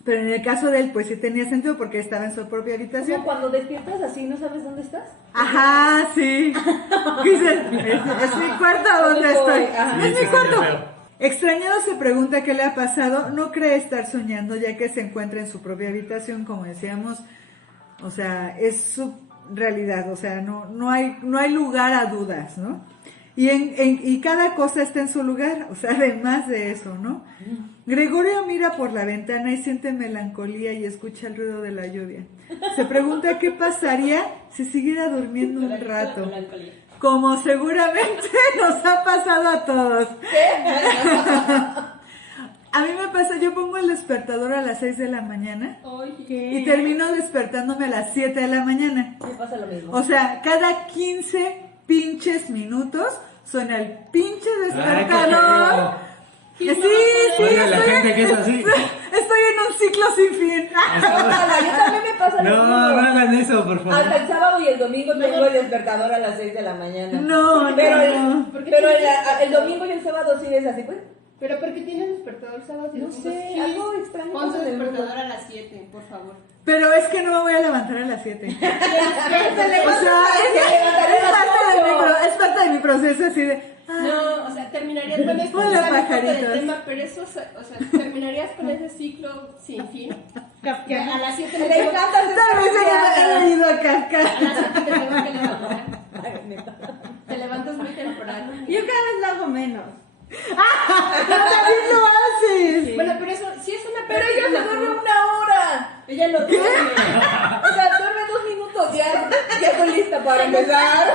Pero en el caso de él, pues sí tenía sentido porque estaba en su propia habitación. Como cuando despiertas así, ¿no sabes dónde estás? Ajá, sí. Dices, ¿es mi cuarto o dónde estoy? Ajá. Es mi cuarto. Extrañado se pregunta qué le ha pasado. No cree estar soñando ya que se encuentra en su propia habitación, como decíamos. O sea, es su realidad. O sea, no hay lugar a dudas, ¿no? Y cada cosa está en su lugar, o sea, además de eso, ¿no? Gregorio mira por la ventana y siente melancolía y escucha el ruido de la lluvia. Se pregunta qué pasaría si siguiera durmiendo un rato, como seguramente nos ha pasado a todos. A mí me pasa, yo pongo el despertador a las 6 de la mañana y termino despertándome a las 7 de la mañana. Me pasa lo mismo. O sea, cada 15 pinches minutos suena el pinche despertador. Sí, Oye, la gente que es así. Estoy en un ciclo sin fin. Yo también me pasa lo No, mismo. no hagan eso, por favor. Hasta el sábado y el domingo tengo el despertador a las 6 de la mañana. No, Pero, no. el domingo y el sábado sí es así, pues. ¿Pero por qué tienes despertador sábado y No domingo? sé, Sí, algo extraño pon tu pasa en el mundo. despertador a las 7, por favor. Pero es que no me voy a levantar a las 7. Se O sea, levantaré es parte de mi proceso así de... No, o sea, terminarías con este Hola, sale un poco pajaritos. del tema, pero eso, o sea, terminarías con ese ciclo sin fin. Que a las 7 Me encanta hacer Tal vez esa he ido a a Kafka. las 7 te tengo que levantar. Te levantas muy temprano. Yo cada vez lo hago menos. También lo haces. Bueno, pero eso sí es una Pero ella se duerme 1 hora. Ella no duerme. O sea, duerme 2 minutos, ya estoy lista para empezar.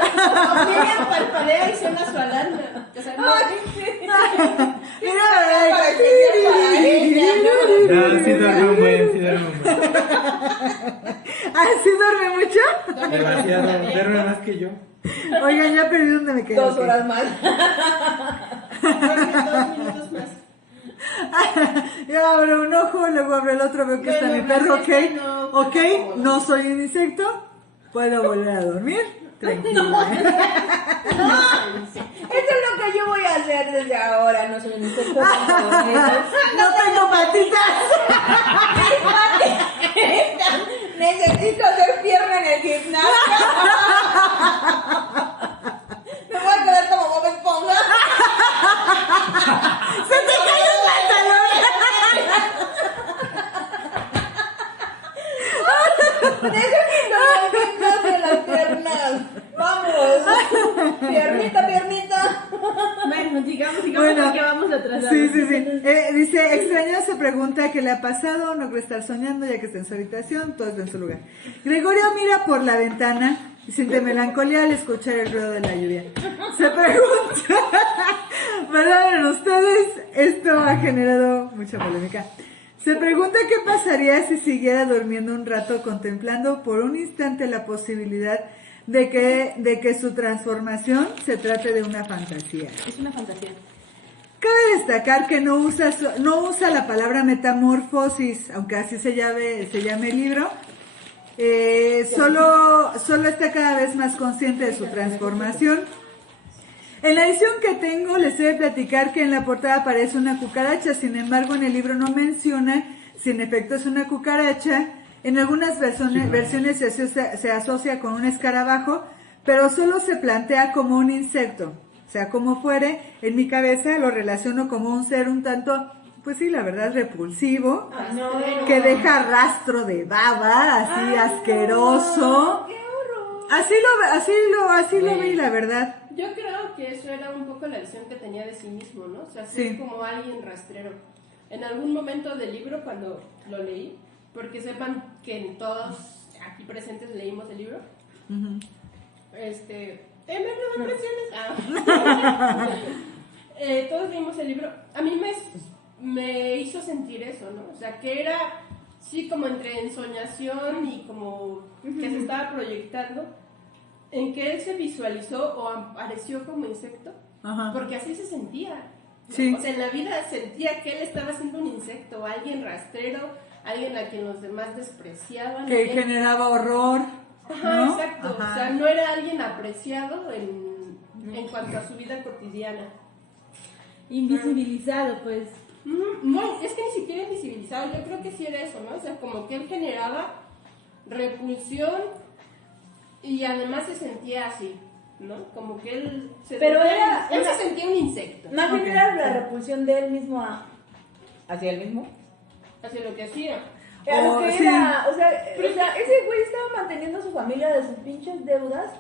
Ella parpadea y suena su alarma. O sea, no. Mira, Para ella, No, sí duerme un buen, sí duerme un buen. ¿sí duerme mucho? Demasiado, duerme más que yo. Oigan, ya perdí dónde me quedé. 2 horas más. Duerme 2 minutos más. Ya abro un ojo, luego abro el otro, veo que está mi perro, ok, no soy un insecto, puedo volver a dormir, tranquilo. Eso es lo que yo voy a hacer desde ahora. No soy un insecto. No tengo patitas. Necesito hacer pierna en el gimnasio. Me voy a quedar como Bob Esponja. ¡Se te cayó el pantalón! Necesito el gimnasio en las piernas. Vamos. Piernita. Bueno, digamos Bueno, que vamos atrasados. Sí. Dice, extrañado se pregunta qué le ha pasado, no cree estar soñando ya que está en su habitación, todo está en su lugar. Gregorio mira por la ventana y siente melancolía al escuchar el ruido de la lluvia. Se pregunta, perdonen ustedes, esto ha generado mucha polémica. Se pregunta qué pasaría si siguiera durmiendo un rato contemplando por un instante la posibilidad de que su transformación se trate de una fantasía. Es una fantasía. Cabe destacar que no usa la palabra metamorfosis, aunque así se llame el libro. Solo está cada vez más consciente de su transformación. En la edición que tengo les he de platicar que en la portada aparece una cucaracha, sin embargo en el libro no menciona si en efecto es una cucaracha. En algunas versiones se asocia con un escarabajo, pero solo se plantea como un insecto. O sea, como fuere, en mi cabeza lo relaciono como un ser un tanto, pues sí, la verdad, repulsivo, que deja rastro de baba, así asqueroso. ¡Qué horror! Así lo vi, la verdad. Yo creo que eso era un poco la visión que tenía de sí mismo, ¿no? O sea, Sí. ser como alguien rastrero. En algún momento del libro, cuando lo leí, porque sepan que todos aquí presentes leímos el libro, me dan presiones. Todos leímos el libro. A mí me hizo sentir eso, ¿no? O sea, que era, sí, como entre ensoñación y como que se estaba proyectando, en que él se visualizó o apareció como insecto, Ajá. porque así se sentía. Sí. O sea, en la vida sentía que él estaba siendo un insecto, alguien rastrero, alguien a quien los demás despreciaban. Que generaba horror. Ajá, ¿no? exacto. Ajá. O sea, no era alguien apreciado en cuanto a su vida cotidiana. Invisibilizado, pues. No, es que ni siquiera invisibilizado, yo creo que sí era eso, ¿no? O sea, como que él generaba repulsión y además se sentía así, ¿no? Como que él se Pero sentía, era él una- se sentía un insecto Más bien Ok. era la repulsión de él mismo hacia él mismo. hacia lo que hacía. A lo que sí. era, o sea, ese güey estaba manteniendo a su familia de sus pinches deudas,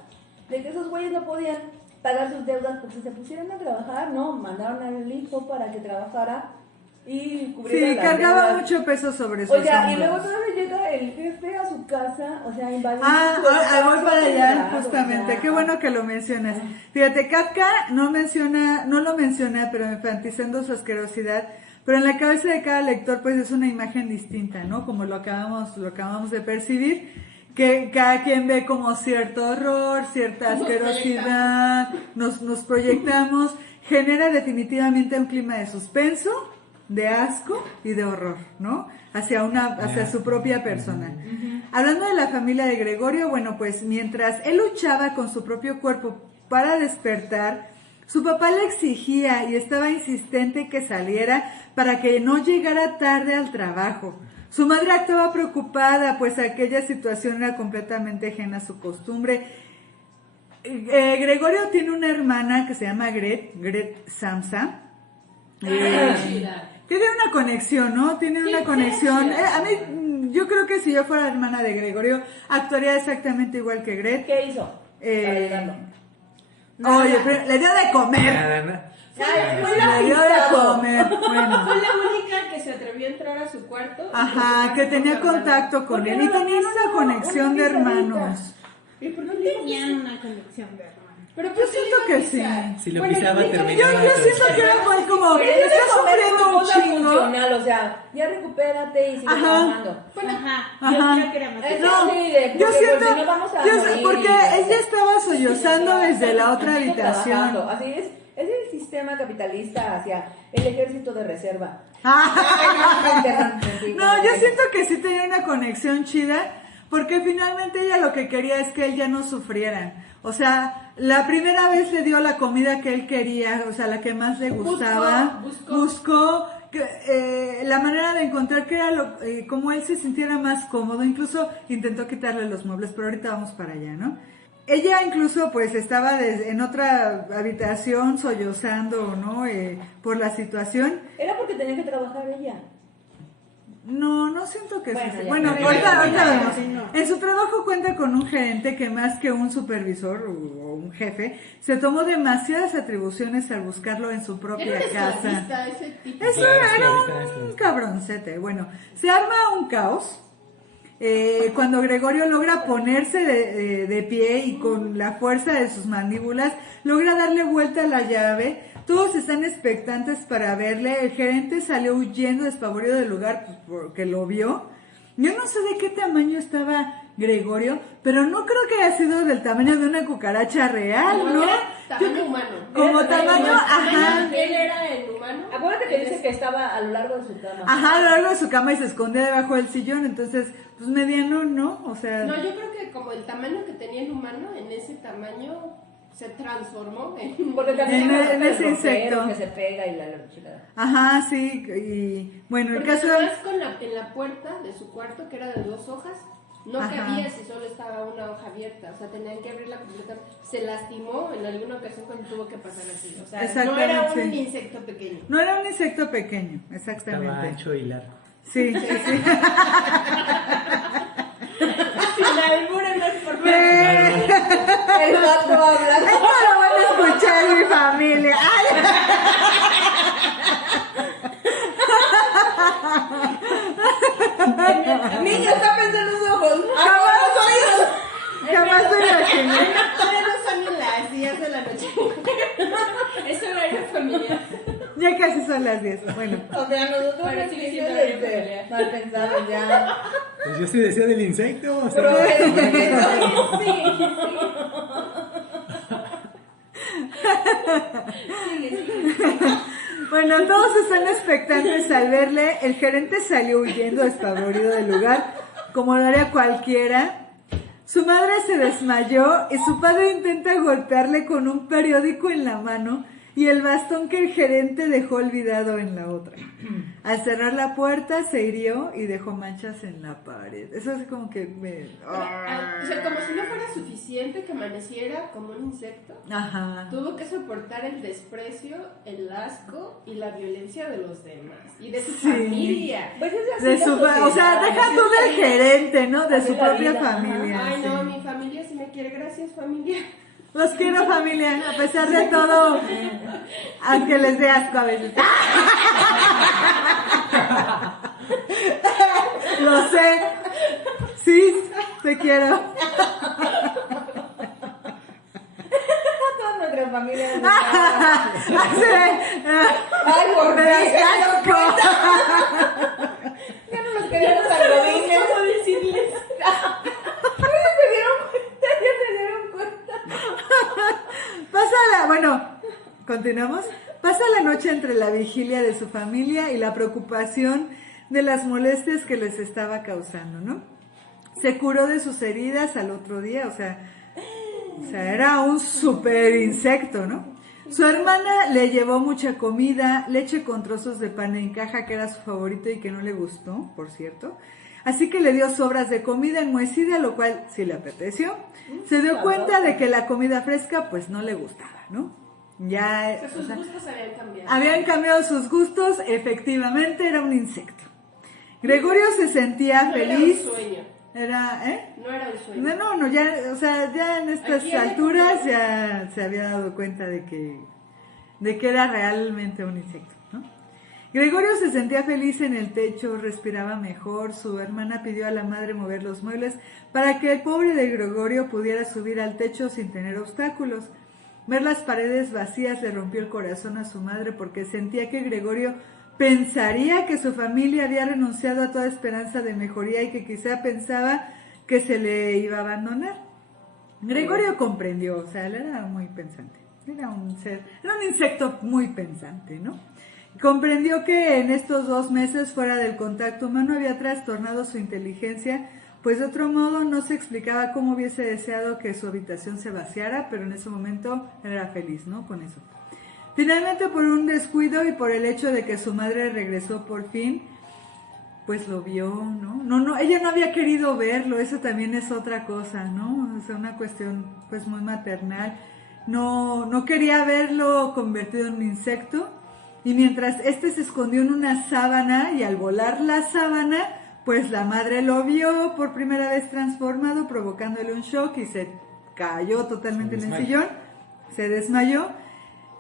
de que esos güeyes no podían pagar sus deudas porque se pusieron a trabajar, ¿no? Mandaron al hijo para que trabajara y cubriera Sí, las cargaba deudas. mucho peso sobre sus O sea, y hombros. luego todavía llega el jefe a su casa, o sea, invadiendo Ah, su voy espacio para allá, privado, justamente. o sea, Qué bueno que lo mencionas. Fíjate, Kafka no lo menciona, pero enfatizando su asquerosidad. Pero en la cabeza de cada lector, pues es una imagen distinta, ¿no? Como lo acabamos de percibir, que cada quien ve como cierto horror, cierta asquerosidad, nos proyectamos, genera definitivamente un clima de suspenso, de asco y de horror, ¿no? Hacia su propia persona. Hablando de la familia de Gregorio, bueno, pues mientras él luchaba con su propio cuerpo para despertar, su papá le exigía y estaba insistente que saliera para que no llegara tarde al trabajo. Su madre actuaba preocupada, pues aquella situación era completamente ajena a su costumbre. Gregorio tiene una hermana que se llama Gret Samsa. Que tiene una conexión, ¿no? Tiene una conexión. A mí, yo creo que si yo fuera hermana de Gregorio, actuaría exactamente igual que Gret. ¿Qué hizo? Para ayudarlo. Oye, pero le dio de comer. Le dio de comer. Bueno. Fue la única que se atrevió a entrar a su cuarto. Ajá, que tenía contacto con él y tenían una conexión de hermanos. ¿Y por qué Tenían una conexión de hermano. Pero Yo siento que sí. Si lo pisaba, Yo terminaba. siento que era muy como, estás sufriendo un chingo. Funcional, o sea, ya recupérate y sigue Ajá. trabajando. Ajá. Ajá. Yo creo que era más. Eso No, sí, de- yo porque siento, si no vamos a morir. porque ella estaba sollozando desde la otra Sigue habitación. trabajando. Así es el sistema capitalista hacia el ejército de reserva. No, yo siento que sí tenía una conexión chida, porque finalmente ella lo que quería es que él ya no sufriera. O sea, la primera vez le dio la comida que él quería, o sea, la que más le gustaba. Buscó la manera de encontrar que era como él se sintiera más cómodo. Incluso intentó quitarle los muebles, pero ahorita vamos para allá, ¿no? Ella incluso pues estaba en otra habitación sollozando, ¿no? Por la situación. Era porque tenía que trabajar ella. No siento que Bueno, sí. ya. Bueno, Ya. ahorita Ya. vemos. Sí, no. En su trabajo cuenta con un gerente que más que un supervisor o un jefe, se tomó demasiadas atribuciones al buscarlo en su propia Era casa. esclavista ese tipo. Eso Claro, era esclavista, un sí. cabroncete. Bueno, se arma un caos. Cuando Gregorio logra ponerse de pie y con la fuerza de sus mandíbulas logra darle vuelta a la llave, todos están expectantes para verle. El gerente salió huyendo despavorido del lugar pues, porque lo vio. Yo no sé de qué tamaño estaba Gregorio, pero no creo que haya sido del tamaño de una cucaracha real, ¿no? Era tamaño humano. Como Era tamaño, humano. ajá. Él era el humano. Acuérdate que dice que estaba a lo largo de su cama. Ajá, a lo largo de su cama y se escondía debajo del sillón, entonces, pues mediano, ¿no? O sea... No, yo creo que como el tamaño que tenía el humano, en ese tamaño se transformó en... Porque también En ese insecto. que se pega y la chingada. Ajá, sí, y bueno, el Porque caso... además en la puerta de su cuarto, que era de 2 hojas, no Ajá. cabía si solo estaba una hoja abierta, o sea, tenían que abrirla completa. Se lastimó en alguna ocasión cuando tuvo que pasar así, o sea, no Exactamente, era un sí. insecto pequeño. No era un insecto pequeño, Estaba exactamente. ancho y largo. Sí, sí, sí. Sin albures, por favor. El gato habla. Esto lo van a escuchar mi familia. ¡Ay! Niña, está pensando en sus ojos. Jamás me imaginé. Todavía no son ni las 10 de la noche. Es horario familiar. Ya casi son las 10. Bueno, O sea, nosotros Pero no sigue siendo siendo familiar. mal pensados ya. Pues yo sí decía del insecto. O sea, Pero bueno, todos están expectantes al verle. El gerente salió huyendo despavorido del lugar, como lo haría cualquiera. Su madre se desmayó y su padre intenta golpearle con un periódico en la mano y el bastón que el gerente dejó olvidado en la otra. Al cerrar la puerta se hirió y dejó manchas en la pared. Eso es como que me... O sea, como si no fuera suficiente que amaneciera como un insecto. Ajá. Tuvo que soportar el desprecio, el asco y la violencia de los demás. Y de su familia. Pues es así De la su, sociedad. o sea, deja tú del gerente, ¿no? De su También la propia vida, ajá. familia. Ay, sí. no, mi familia sí me quiere. Gracias, familia. Los quiero, familia, a pesar de todo, aunque les dé asco a veces. Lo sé. Sí, te quiero. Toda nuestra familia. Ay, por fin, asco. Ya no nos queremos a godines. ¿Cómo decirles? Ya se dieron cuenta. Continuamos. Pasa la noche entre la vigilia de su familia y la preocupación de las molestias que les estaba causando, ¿no? Se curó de sus heridas al otro día, o sea, era un super insecto, ¿no? Su hermana le llevó mucha comida, leche con trozos de pan en caja, que era su favorito y que no le gustó, por cierto. Así que le dio sobras de comida enmohecida, lo cual sí le apeteció. Se dio cuenta de que la comida fresca, pues no le gustaba, ¿no? Ya, O sea, sus gustos habían cambiado. habían cambiado sus gustos, efectivamente era un insecto. Gregorio se sentía feliz. Era un sueño. No era un sueño. No, ya, o sea, ya en estas Aquí hay alturas como- ya se había dado cuenta de que era realmente un insecto, ¿no? Gregorio se sentía feliz en el techo, respiraba mejor. Su hermana pidió a la madre mover los muebles para que el pobre de Gregorio pudiera subir al techo sin tener obstáculos. Ver las paredes vacías le rompió el corazón a su madre porque sentía que Gregorio pensaría que su familia había renunciado a toda esperanza de mejoría y que quizá pensaba que se le iba a abandonar. Gregorio comprendió, o sea, él era muy pensante, era un insecto muy pensante, ¿no? Comprendió que en estos 2 meses fuera del contacto humano había trastornado su inteligencia, pues de otro modo no se explicaba cómo hubiese deseado que su habitación se vaciara, pero en ese momento él era feliz, ¿no? Con eso. Finalmente, por un descuido y por el hecho de que su madre regresó por fin, pues lo vio, ¿no? No, ella no había querido verlo, eso también es otra cosa, ¿no? O sea, una cuestión pues muy maternal. No quería verlo convertido en un insecto, y mientras este se escondió en una sábana, y al volar la sábana, pues la madre lo vio por primera vez transformado, provocándole un shock y se cayó totalmente en el sillón, se desmayó.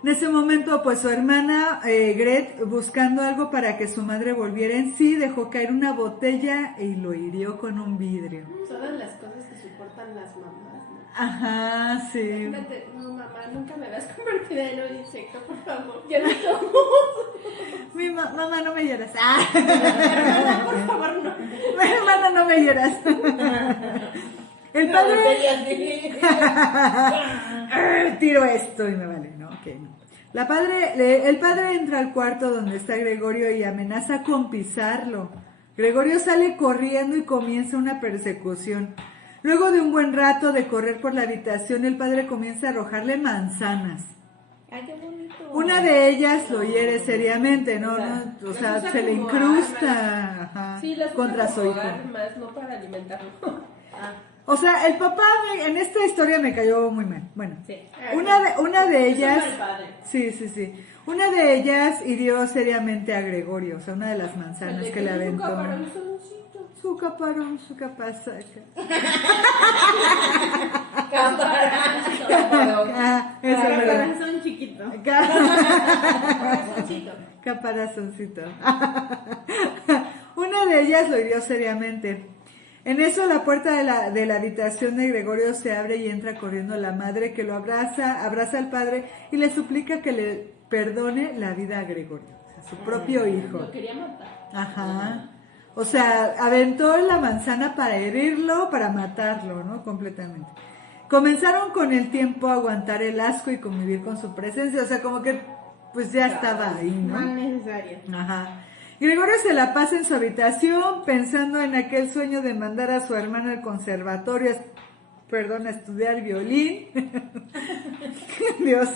En ese momento, pues su hermana Gret, buscando algo para que su madre volviera en sí, dejó caer una botella y lo hirió con un vidrio. Todas las cosas que soportan las mamás, ¿no? Ajá, sí. Imagínate, no, mamá, nunca me vas a convertir en un insecto, por favor. Ya no somos. Mamá, no me lloras. Ah. Hermana, por favor, no. Hermana, no me lloras. El padre... Tiro esto y me vale, ¿no? Okay, no. El padre entra al cuarto donde está Gregorio y amenaza con pisarlo. Gregorio sale corriendo y comienza una persecución. Luego de un buen rato de correr por la habitación, el padre comienza a arrojarle manzanas. Ay, qué bonito. Una de ellas lo hiere seriamente, ¿no? O sea, Las usa se le como incrusta ajá, Sí, las contra usa su como hijo. armas, no para alimentarlo. O sea, el papá en esta historia me cayó muy mal. Bueno, Sí. una de ellas, mal padre. sí. Una de ellas hirió seriamente a Gregorio, o sea, una de las manzanas que le aventó. Su caparón, su capaza. Ah, eso es verdad. Corazón chiquito. Caparazoncito. Una de ellas lo hirió seriamente. En eso la puerta de la habitación de Gregorio se abre y entra corriendo la madre, que lo abraza al padre y le suplica que le perdone la vida a Gregorio, o sea, su propio hijo. Lo quería matar. Ajá. O sea, aventó la manzana para herirlo, para matarlo, ¿no? Completamente. Comenzaron con el tiempo a aguantar el asco y convivir con su presencia, o sea, como que pues ya estaba ahí, ¿no? Más necesario. Ajá. Gregorio se la pasa en su habitación pensando en aquel sueño de mandar a su hermana al conservatorio, perdón, a estudiar violín. Dios.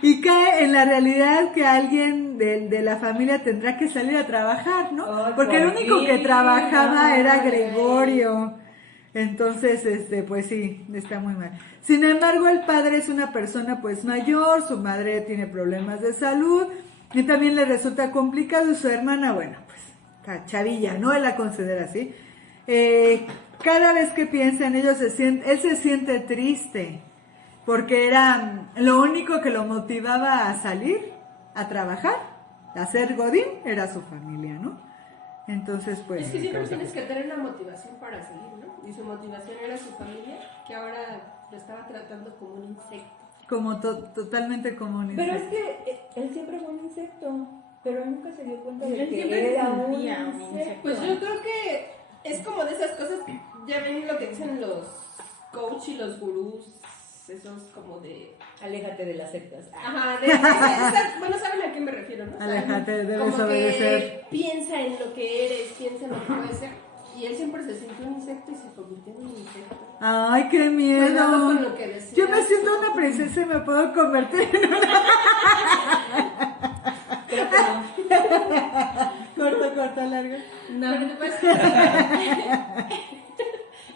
Y cae en la realidad que alguien de la familia tendrá que salir a trabajar, ¿no? Ay, porque el por único fin, que trabajaba era ay. Gregorio. Entonces, pues sí, está muy mal. Sin embargo, el padre es una persona pues mayor, su madre tiene problemas de salud y también le resulta complicado, y su hermana, bueno, pues chavilla, ¿no? Él la considera así. Cada vez que piensa en ellos él se siente triste, porque era lo único que lo motivaba a salir, a trabajar, a ser godín, era su familia, ¿no? Entonces, pues... Es que siempre tienes que tener una motivación para seguir, ¿no? Y su motivación era su familia, que ahora lo estaba tratando como un insecto. Como totalmente como un insecto. Pero es que él siempre fue un insecto, pero él nunca se dio cuenta de Él que siempre era se un sentía un insecto. insecto. Pues yo creo que es como de esas cosas, ya ven lo que dicen los coach y los gurús, esos como de... Aléjate de las sectas. Ajá, bueno, saben a qué me refiero, ¿no? O sea, Aléjate, debes como obedecer. que piensa en lo que eres, piensa en lo que puedes ser. Y él siempre se sintió un insecto y se convirtió en un insecto. Ay, qué Cuidado miedo. con lo que decías. Yo me siento una princesa y me puedo convertir en una... Creo que no. Corta, larga. No, no puedes.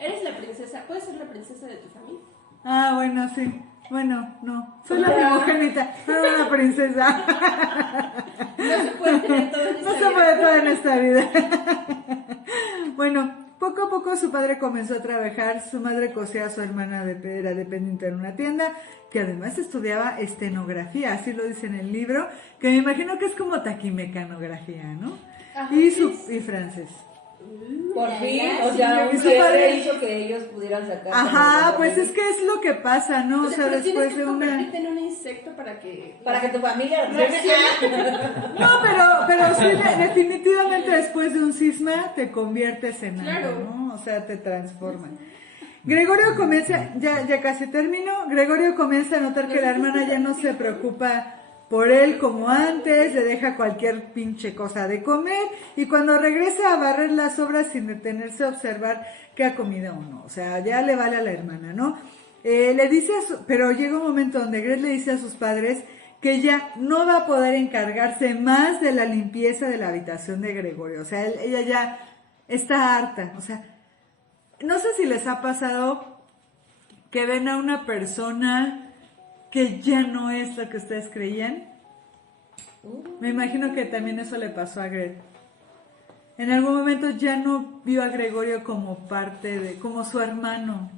Eres la princesa, puedes ser la princesa de tu familia. Ah, bueno, sí. Bueno, no. Soy la primogénita, soy una princesa. No se puede tener todo en esta No se vida. puede todo en esta vida. Bueno, poco a poco su padre comenzó a trabajar, su madre cosía a su hermana era dependiente en una tienda, que además estudiaba estenografía, así lo dice en el libro, que me imagino que es como taquimecanografía, ¿no? Ajá, Y sí. francés. Por fin, o sí, sea, y un su padre- quiebre hizo que ellos pudieran sacar. Ajá, pues es que es lo que pasa, ¿no? O sea, pero tienes después que de una... convertirte en un insecto para que tu familia No, pero sí, definitivamente después de un cisma te conviertes en algo, Claro. ¿no? O sea, te transforma. Gregorio comienza, ya casi termino, Gregorio comienza a notar que la hermana ya no se preocupa por él como antes, le deja cualquier pinche cosa de comer, y cuando regresa a barrer las obras sin detenerse a observar qué ha comido o no, o sea, ya le vale a la hermana, ¿no? Le dice, pero llega un momento donde Gret le dice a sus padres que ella no va a poder encargarse más de la limpieza de la habitación de Gregorio, o sea, ella ya está harta, o sea, no sé si les ha pasado que ven a una persona que ya no es lo que ustedes creían. Me imagino que también eso le pasó a Gret. En algún momento ya no vio a Gregorio como como su hermano.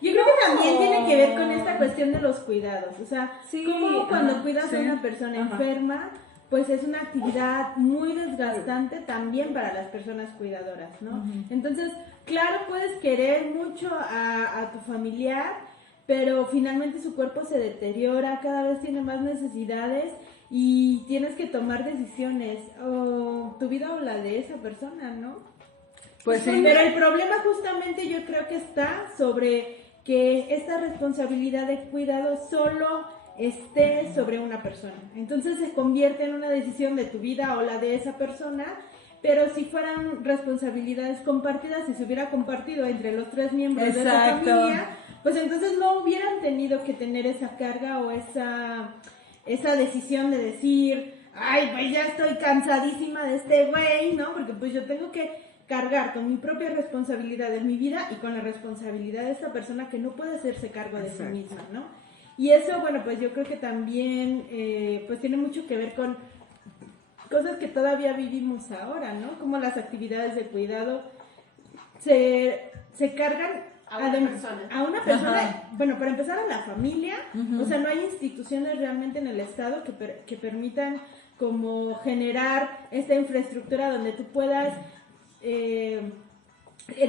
Yo creo que también tiene que ver con esta cuestión de los cuidados. O sea, Sí, como cuando ajá, cuidas sí, a una persona enferma, pues es una actividad muy desgastante también para las personas cuidadoras, ¿no? Entonces, claro, puedes querer mucho a tu familiar, pero finalmente su cuerpo se deteriora, cada vez tiene más necesidades y tienes que tomar decisiones, o tu vida o la de esa persona, ¿no? Pues sí. Pero el problema justamente yo creo que está sobre que esta responsabilidad de cuidado solo esté sobre una persona. Entonces se convierte en una decisión de tu vida o la de esa persona, pero si fueran responsabilidades compartidas, si se hubiera compartido entre los 3 miembros de la Exacto. familia, pues entonces no hubieran tenido que tener esa carga o esa decisión de decir, ay, pues ya estoy cansadísima de este güey, ¿no? Porque pues yo tengo que cargar con mi propia responsabilidad en mi vida y con la responsabilidad de esta persona que no puede hacerse cargo de sí misma, ¿no? Y eso, bueno, pues yo creo que también pues tiene mucho que ver con cosas que todavía vivimos ahora, ¿no? Como las actividades de cuidado se cargan A una persona. Ajá. Bueno, para empezar a la familia, o sea, no hay instituciones realmente en el Estado que permitan como generar esta infraestructura donde tú puedas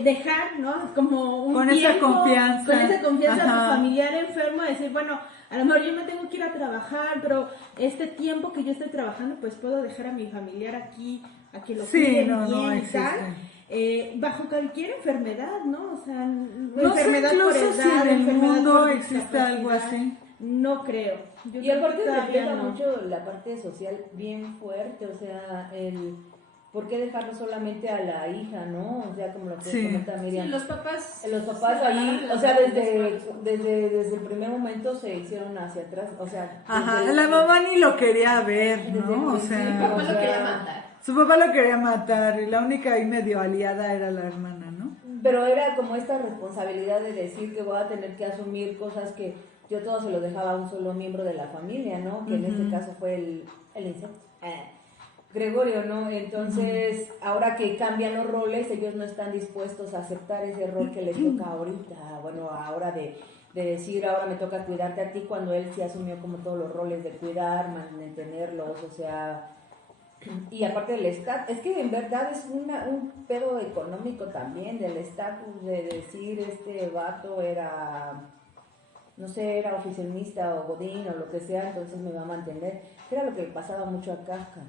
dejar, ¿no? Como un Con esa confianza. con esa confianza a Ajá. tu familiar enfermo, decir, bueno, a lo mejor yo me tengo que ir a trabajar, pero este tiempo que yo estoy trabajando, pues puedo dejar a mi familiar aquí, a que lo Sí, cuiden no, bien no y existe. tal. Bajo cualquier enfermedad, ¿no? O sea, No sé enfermedad por incluso si edad, en el enfermedad mundo por existe algo discapacidad. así. No creo. Yo Y creo aparte que todavía despierta no. mucho la parte social bien fuerte, o sea, el ¿por qué dejarlo solamente a la hija, no? O sea, como lo que Sí. comenta Miriam. Sí, los papás Ahí, o sea, desde el primer momento se hicieron hacia atrás, o sea... Ajá, desde la mamá ni lo quería ver, ¿no? O Mi sea, papá lo quería matar. su papá lo quería matar y la única ahí medio aliada era la hermana, ¿no? Pero era como esta responsabilidad de decir que voy a tener que asumir cosas que yo todo se lo dejaba a un solo miembro de la familia, ¿no? Que en este caso fue el insecto. Gregorio, ¿no? Entonces, ahora que cambian los roles, ellos no están dispuestos a aceptar ese rol que les toca ahorita. Bueno, ahora de decir, ahora me toca cuidarte a ti, cuando él sí asumió como todos los roles de cuidar, mantenerlos, o sea... Y aparte del estatus, es que en verdad es un pedo económico también, del estatus de decir, este vato era... no sé, era oficinista o godín o lo que sea, entonces me va a mantener. Era lo que le pasaba mucho a Kafka.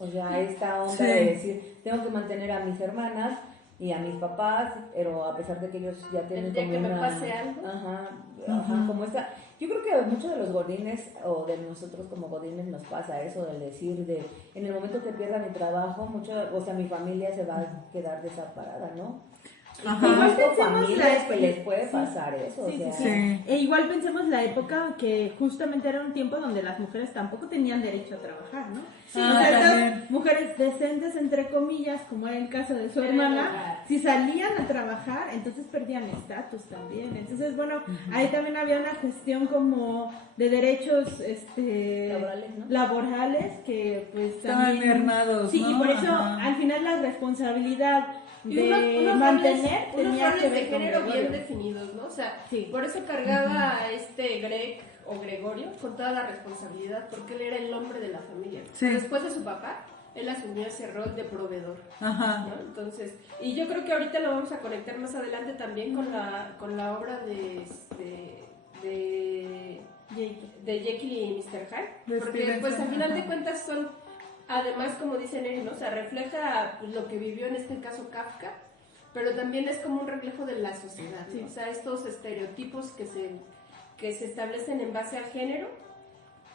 O sea, esta onda de decir, tengo que mantener a mis hermanas y a mis papás, pero a pesar de que ellos ya tienen el día como que una... me pase algo. Ajá, como esta... Yo creo que a muchos de los godines, o de nosotros como godines, nos pasa eso, del decir de, en el momento que pierda mi trabajo, o sea, mi familia se va a quedar desamparada, ¿no? Igual Conozco pensemos familias la- que les puede sí, pasar eso, sí, o sea... sí, Sí. E igual pensemos la época que justamente era un tiempo donde las mujeres tampoco tenían derecho a trabajar, ¿no? Sí, O sea, también. estas mujeres decentes, entre comillas, como era el caso de su Era hermana, hogar. si salían a trabajar, entonces perdían estatus también. Entonces, bueno, ahí también había una cuestión como de derechos Laborales, ¿no? laborales que pues Estaban también... mermados, Sí, ¿no? y por eso Ajá. al final la responsabilidad Y de unos mantener roles, unos tenía roles que de ver con género bien Gregorio. definidos, ¿no? O sea, Sí. por eso cargaba a este Greg o Gregorio con toda la responsabilidad, porque él era el hombre de la familia. Sí. Después de su papá, él asumió ese rol de proveedor. Ajá. ¿No? Entonces, y yo creo que ahorita lo vamos a conectar más adelante también con la obra de Jekyll y Mr. Hyde, De porque Stevenson, pues al final de ajá. cuentas son, además como dicen ellos, ¿no? O sea, refleja pues, lo que vivió en este caso Kafka, pero también es como un reflejo de la sociedad, ¿no? O sea, estos estereotipos que se establecen en base al género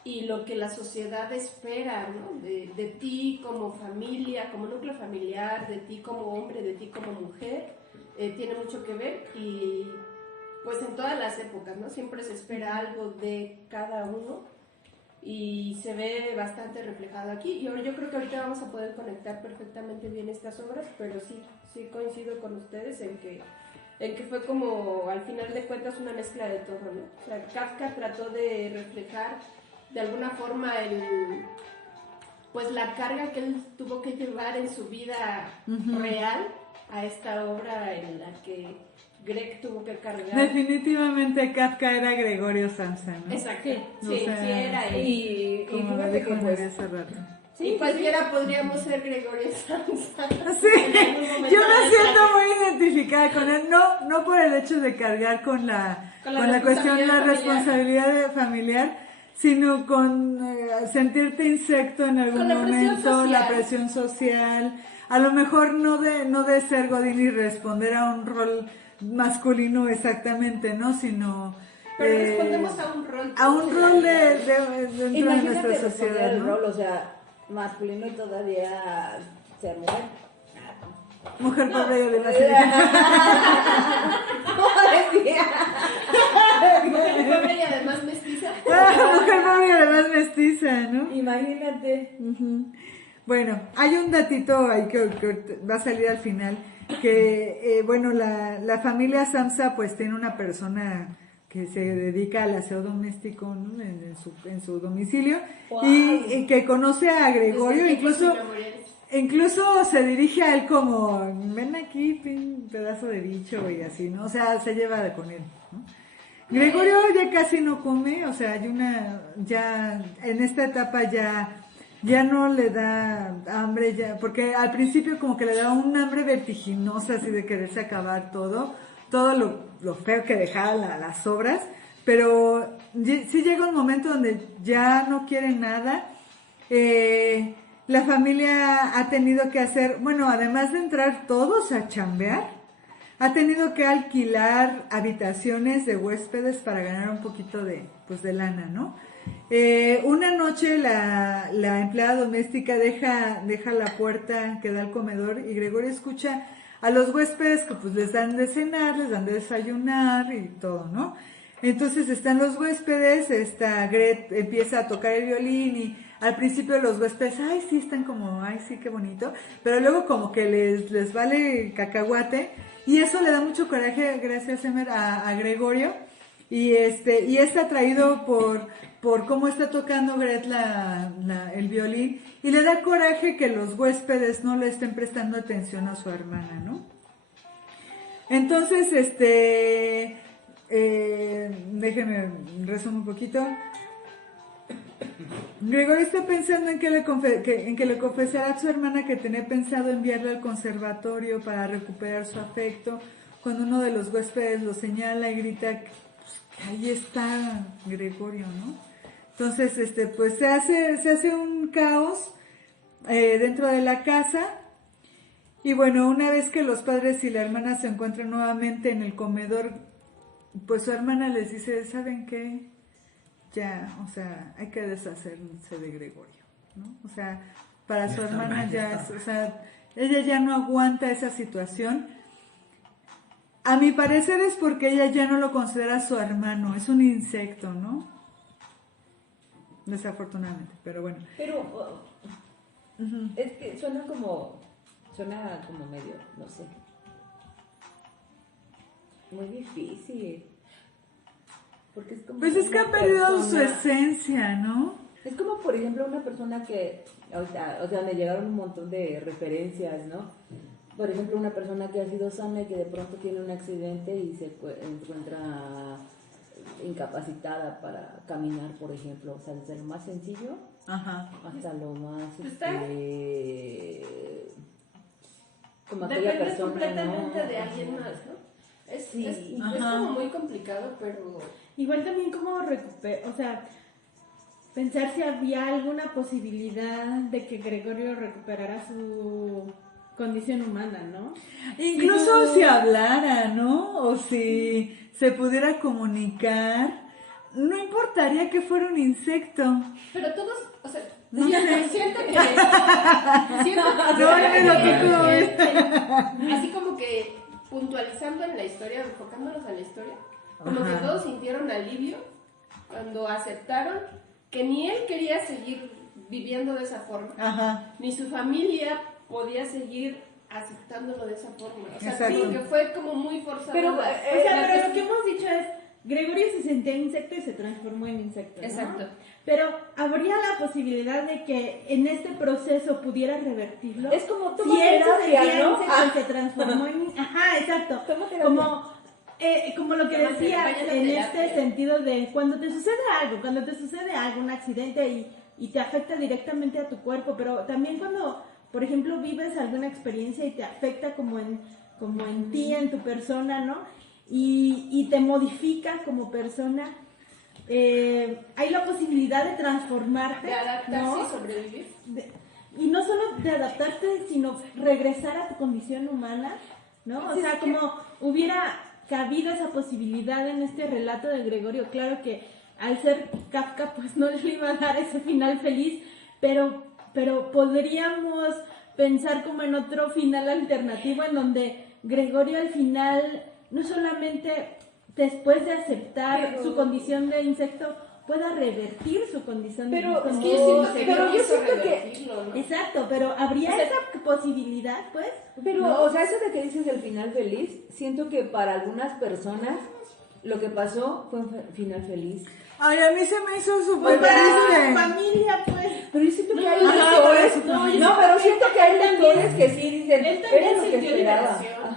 y lo que la sociedad espera, ¿no? De ti como familia, como núcleo familiar, de ti como hombre, de ti como mujer, tiene mucho que ver y pues en todas las épocas, ¿no? Siempre se espera algo de cada uno y se ve bastante reflejado aquí y ahora yo creo que ahorita vamos a poder conectar perfectamente bien estas obras, pero sí coincido con ustedes en que fue como al final de cuentas una mezcla de todo, ¿no? O sea, Kafka trató de reflejar de alguna forma pues la carga que él tuvo que llevar en su vida real a esta obra en la que Greg tuvo que cargar. Definitivamente Kafka era Gregorio Samsa, ¿no? Exacto, O sí, sea, sí era él. Y Como lo fíjate dijo que pues... María hace rato. Y cualquiera podríamos ser Gregorio Samsa. Sí, En algún momento yo me de nuestra siento vida. muy identificada con él, no por el hecho de cargar con la cuestión de la responsabilidad familiar, sino con sentirte insecto en algún Con la presión momento, la social. presión social, a lo mejor no de ser godín y responder a un rol masculino exactamente, ¿no, sino Pero respondemos a un rol. a un rol dentro de Imagínate nuestra responder sociedad, el ¿no? rol, o sea, masculino y todavía ser mujer. Mujer pobre y además Mujer pobre y además mestiza. mujer pobre y además mestiza, ¿no? Imagínate. Ujú. Bueno, hay un datito ahí que va a salir al final, que bueno, la familia Samsa pues tiene una persona que se dedica al aseo doméstico, ¿no? en su domicilio. Wow. Y que conoce a Gregorio, Desde tiempos incluso inmemoriales. se dirige a él como, ven aquí, pedazo de bicho y así, ¿no? O sea, se lleva con él, ¿no? Gregorio ya casi no come, o sea, ya en esta etapa ya no le da hambre, ya, porque al principio como que le daba un hambre vertiginosa, así de quererse acabar todo lo feo que dejaba las obras, pero sí llega un momento donde ya no quiere nada. La familia ha tenido que hacer, bueno, además de entrar todos a chambear, ha tenido que alquilar habitaciones de huéspedes para ganar un poquito de lana, ¿no? Una noche la empleada doméstica deja la puerta que da al comedor y Gregorio escucha a los huéspedes que pues les dan de cenar, les dan de desayunar y todo, ¿no? Entonces están los huéspedes, Gret empieza a tocar el violín y al principio los huéspedes, ay sí, están como, ay sí, qué bonito, pero luego como que les vale cacahuate y eso le da mucho coraje, gracias Emer, a Gregorio y está atraído por cómo está tocando Gret el violín y le da coraje que los huéspedes no le estén prestando atención a su hermana, ¿no? Entonces, déjenme resumo un poquito. Gregorio está pensando en que le confesará a su hermana que tenía pensado enviarla al conservatorio para recuperar su afecto, cuando uno de los huéspedes lo señala y grita que ahí está Gregorio, ¿no? Entonces, pues se hace un caos dentro de la casa. Y bueno, una vez que los padres y la hermana se encuentran nuevamente en el comedor, pues su hermana les dice, ¿saben qué? Ya, o sea, hay que deshacerse de Gregorio, ¿no? O sea, para su hermana ya o sea, ella ya no aguanta esa situación. A mi parecer es porque ella ya no lo considera su hermano, es un insecto, ¿no? Desafortunadamente, pero bueno. Pero es que suena como medio, no sé, muy difícil. Porque es como pues es que ha perdido su esencia, ¿no? Es como, por ejemplo, una persona que, o sea, me llegaron un montón de referencias, ¿no? Por ejemplo, una persona que ha sido sana y que de pronto tiene un accidente y se encuentra incapacitada para caminar, por ejemplo, o sea, desde lo más sencillo hasta lo más como aquella depende persona completamente ¿no? de alguien más, ¿no? Es como muy complicado, pero igual también como o sea, pensar si había alguna posibilidad de que Gregorio recuperara su condición humana, ¿no? Incluso si hablara, ¿no? O si se pudiera comunicar, no importaría que fuera un insecto. pero todos, o sea, No sé. siento que así como que puntualizando en la historia, enfocándonos en la historia, como que todos sintieron alivio cuando aceptaron que ni él quería seguir viviendo de esa forma, ni su familia podía seguir aceptándolo de esa forma. O sea, sí, que fue como muy forzado. Pero, lo que hemos dicho es, Gregorio se sentía insecto y se transformó en insecto, ¿no? Exacto. Pero habría la posibilidad de que en este proceso pudiera revertirlo. Es como si él se sentía ¿no? insecto y se transformó en... Ajá, exacto. Como lo que decía en este sentido de cuando te sucede algo, un accidente y te afecta directamente a tu cuerpo, pero también cuando, por ejemplo, vives alguna experiencia y te afecta como en ti, en tu persona, ¿no? Y te modifica como persona, hay la posibilidad de transformarte, de adaptarse, ¿no? Y sobrevivir. Y no solo de adaptarte, sino regresar a tu condición humana, ¿no? O sea, como hubiera cabido esa posibilidad en este relato de Gregorio. Claro que al ser Kafka, pues no le iba a dar ese final feliz, pero podríamos pensar como en otro final alternativo en donde Gregorio al final, no solamente después de aceptar su condición de insecto, pueda revertir su condición de insecto. Yo siento que ¿no? Exacto, pero habría esa posibilidad, pues. Pero, ¿no? o sea, eso de que dices del final feliz, siento que para algunas personas lo que pasó fue un final feliz. Ay, a mí se me hizo súper Para triste. su familia, pues. Pero yo siento que hay lectores, pero siento que hay lectores que sí dicen, él también era lo que sintió esperaba. liberación.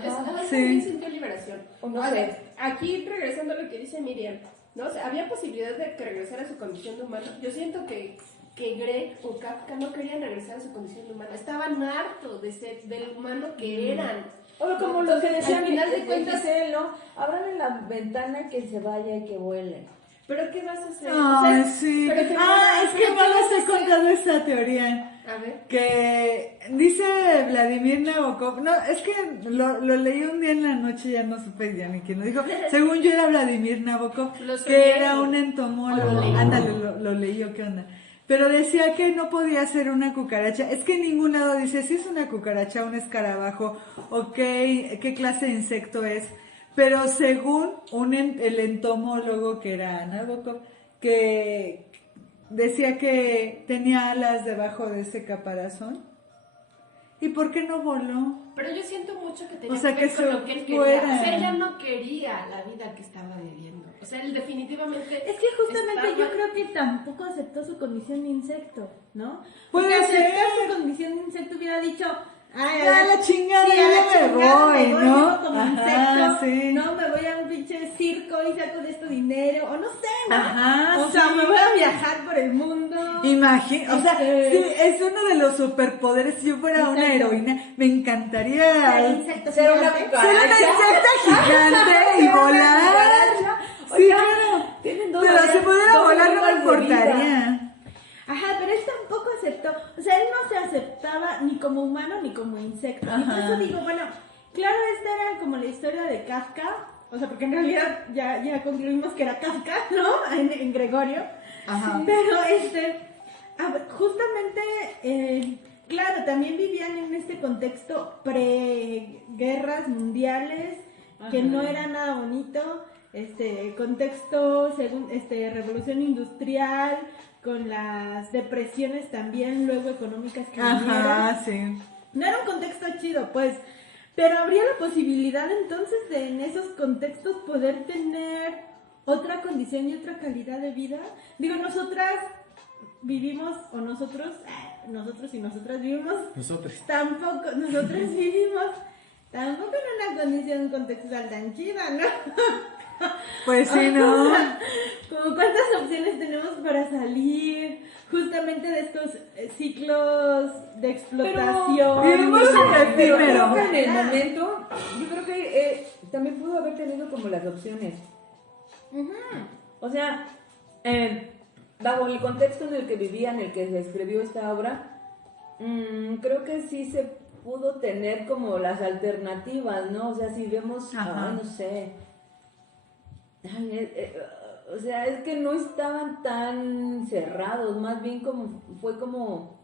Sí. También sintió liberación. No Ahora, sé. aquí regresando a lo que dice Miriam, ¿no? O sea, había posibilidad de que regresara a su condición de humano. Yo siento que Greg o Kafka no querían regresar a su condición de humano. Estaban hartos del humano que eran. O como Entonces, lo que decía al final de cuentas, él, ¿no? Abran la ventana que se vaya y que vuele. ¿pero qué vas a hacer? Ay, O sea, sí. pero Es que no les he contado esta teoría. A ver. Que dice Vladimir Nabokov, no, es que lo leí un día en la noche, ya no supe ya ni quién lo dijo, según yo era Vladimir Nabokov, que era un entomólogo, ándale, lo leí o qué onda, pero decía que no podía ser una cucaracha, es que en ningún lado dice si es una cucaracha, un escarabajo, o qué clase de insecto es, pero según el entomólogo que era Nabokov, que decía que tenía alas debajo de ese caparazón. ¿Y por qué no voló? Pero yo siento mucho que tenía O sea, que ver que con se lo que él fuera. quería. O sea, él ya no quería la vida que estaba viviendo. O sea, él definitivamente... Es que justamente estaba- yo creo que tampoco aceptó su condición de insecto, ¿no? Puede Porque ser. aceptar su condición de insecto hubiera dicho, ay, Ya la chingada, sí, a ya la me chingada voy, yo ¿no? como Ajá, insecto, sí. no, me voy a un pinche circo y saco de esto dinero, o no sé, ¿no? Ajá, o sea, sí. me voy a viajar por el mundo. Imagina, o sea, Este- sí, es uno de los superpoderes. Si yo fuera una Exacto. heroína, me encantaría Ser insecto Ser una gigante. ser una insecta gigante y volar. Sí, claro. Tienen dos Pero si áreas, pudiera dos volar no me formas de vida. importaría. Ajá, pero él tampoco aceptó, o sea, él no se aceptaba ni como humano ni como insecto. Y por Ajá. eso digo, bueno, claro, esta era como la historia de Kafka, o sea, porque en realidad ya concluimos que era Kafka, ¿no? En Gregorio. Ajá. Pero justamente, claro, también vivían en este contexto pre-guerras mundiales, que no era nada bonito, contexto según revolución industrial, con las depresiones también luego económicas que vinieron. Ajá, sí. No era un contexto chido, pues, pero habría la posibilidad entonces de en esos contextos poder tener otra condición y otra calidad de vida. Digo, nosotras vivimos, o nosotros y nosotras vivimos, Nosotros. nosotros vivimos tampoco en una condición contextual tan chida, ¿no? Pues sí, ¿no? O sea, como cuántas opciones tenemos para salir justamente de estos ciclos de explotación. vivimos en el Pero efímero. creo que en el momento, yo creo que también pudo haber tenido como las opciones. O sea, bajo el contexto en el que vivía, en el que se escribió esta obra, creo que sí se pudo tener como las alternativas, ¿no? O sea, si vemos, Ajá. no sé, o sea, es que no estaban tan cerrados, más bien como fue como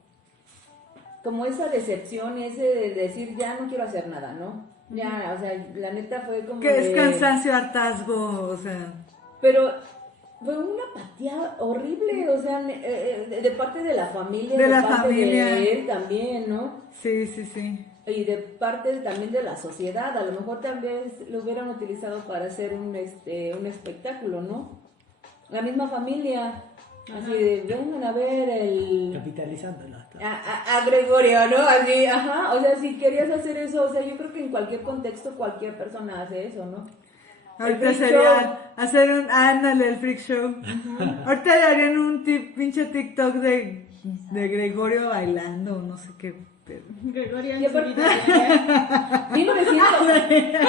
esa decepción, ese de decir ya no quiero hacer nada, ¿no? Ya, o sea, la neta fue como Que es de- cansancio, hartazgo, o sea. pero fue una apatía horrible, o sea, de parte de la familia, De la parte familia. de él también, ¿no? Sí, sí, sí. Y de parte también de la sociedad, a lo mejor también lo hubieran utilizado para hacer un espectáculo, ¿no? La misma familia, así de, vengan a ver Capitalizándolo. a Gregorio, ¿no? Así, ajá, o sea, si querías hacer eso, o sea, yo creo que en cualquier contexto cualquier persona hace eso, ¿no? Ahorita El freak sería hacer ándale, el freak show. Ahorita le harían un pinche TikTok de Gregorio bailando, no sé qué. Pero... Gregorio Y en su aparte- vida. 1900.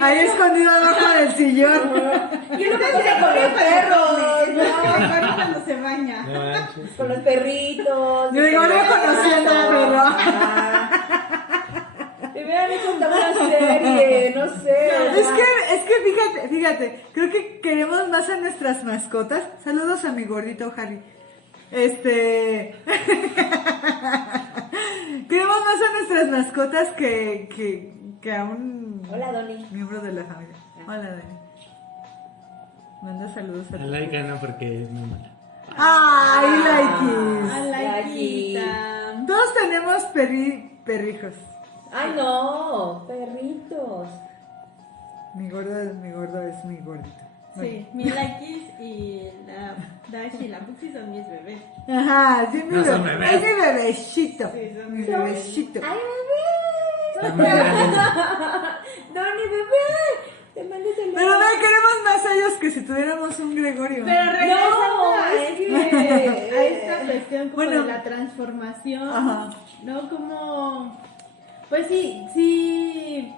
Ahí escondido abajo del sillón. Yo lo pensé con los perros, Gregorio ¿no? cuando se baña. No manches. Con los perritos. Gregorio conociendo al perro. Te hubieran hecho hasta una serie, no sé. Es que fíjate, creo que queremos más a nuestras mascotas. Saludos a mi gordito Harry. Queremos más a nuestras mascotas que a un Hola, Donny. miembro de la familia. Hola, Dani. Manda saludos a A tu Laika no, porque es muy mala. ¡Ay, Laikis! A la hijita. Todos tenemos perrijos. Ay, no, perritos. Mi gordo es mi gordito. Sí, mi Lakis y la Dash y la Puxi son mis bebés. Ajá, sí, No son bebés. es mi bebecito. Sí, son mi mis bebecito. Ay, Está bebé. muy grande. Donny, bebé. Te mandes el Pero no, queremos más a ellos que si tuviéramos un Gregorio. Pero regresando No, a, es a esta cuestión como Bueno. de la transformación, Ajá. ¿no? Como, pues sí,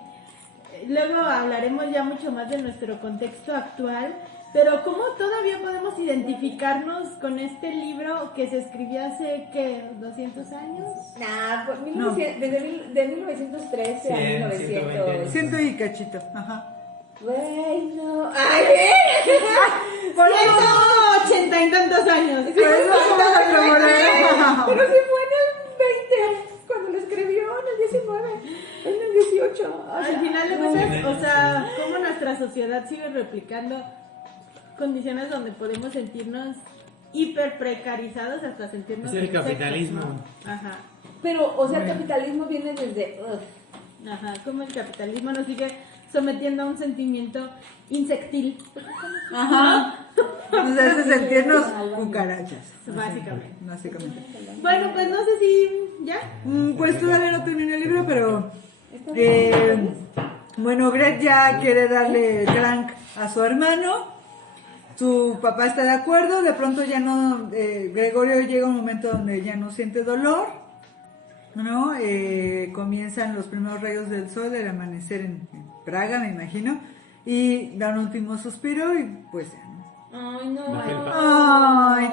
luego hablaremos ya mucho más de nuestro contexto actual, Pero ¿cómo todavía podemos identificarnos con este libro que se escribió hace, ¿qué? ¿200 años? Nah, pues, No. de 1913 a 1900. Ciento y cachito. Ajá. Güey, no. Ay, Por eso, 180 y tantos años. por eso como pero sí fue en el 20, cuando lo escribió, en el 19, en el 18. O Al sea, final de cuentas, o sea, cómo nuestra sociedad sigue replicando condiciones donde podemos sentirnos hiper precarizados hasta sentirnos Es el insectos, capitalismo. ¿no? Ajá. pero, o sea, el capitalismo viene desde... Ajá, como el capitalismo nos sigue sometiendo a un sentimiento insectil, Ajá. Nos hace sentirnos cucarachas. básicamente. Básicamente. Bueno, pues no sé si ya. Pues todavía no terminé el libro, pero bueno, Greg ya quiere darle crank a su hermano. Su papá está de acuerdo, de pronto ya no, Gregorio llega un momento donde ya no siente dolor, ¿no? Comienzan los primeros rayos del sol del amanecer en Praga, me imagino, y da un último suspiro y pues ya, ¿no? Ay, no. La felpa. Ay,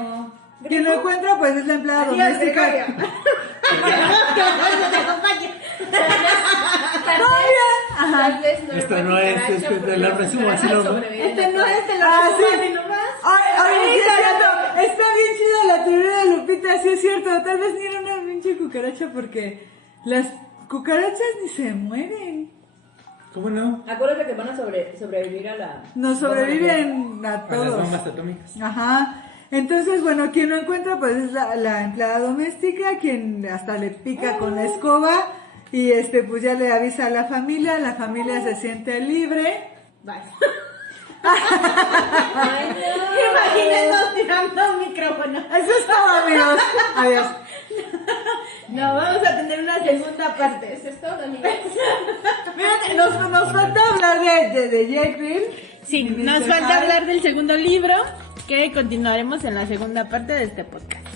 quien lo encuentra pues es la empleada doméstica. Tal vez no Esto era no es, cucaracha, es que porque te lo la resumo así, cucaracha ¿no? sobrevive Este en no la es el Ah, otro sí. nomás. Ay, sí es cierto. Está bien chida la teoría de Lupita, sí es cierto. Tal vez ni era una pinche cucaracha porque las cucarachas ni se mueren. ¿Cómo no? Acuérdate que van a sobrevivir a la... Nos sobreviven a A las todos. bombas atómicas. Aja. Entonces, bueno, quien lo encuentra pues es la empleada doméstica, quien hasta le pica con la escoba y pues ya le avisa a la familia se siente libre. Bye. Ay, no. Imagínennos tirando un micrófono. Eso es todo, amigos. Adiós. No, vamos a tener una segunda parte. Eso es todo, amigos. Fíjate, nos falta hablar de Jekyll. Sí, y nos Mr. falta Hyde. hablar del segundo libro que continuaremos en la segunda parte de este podcast.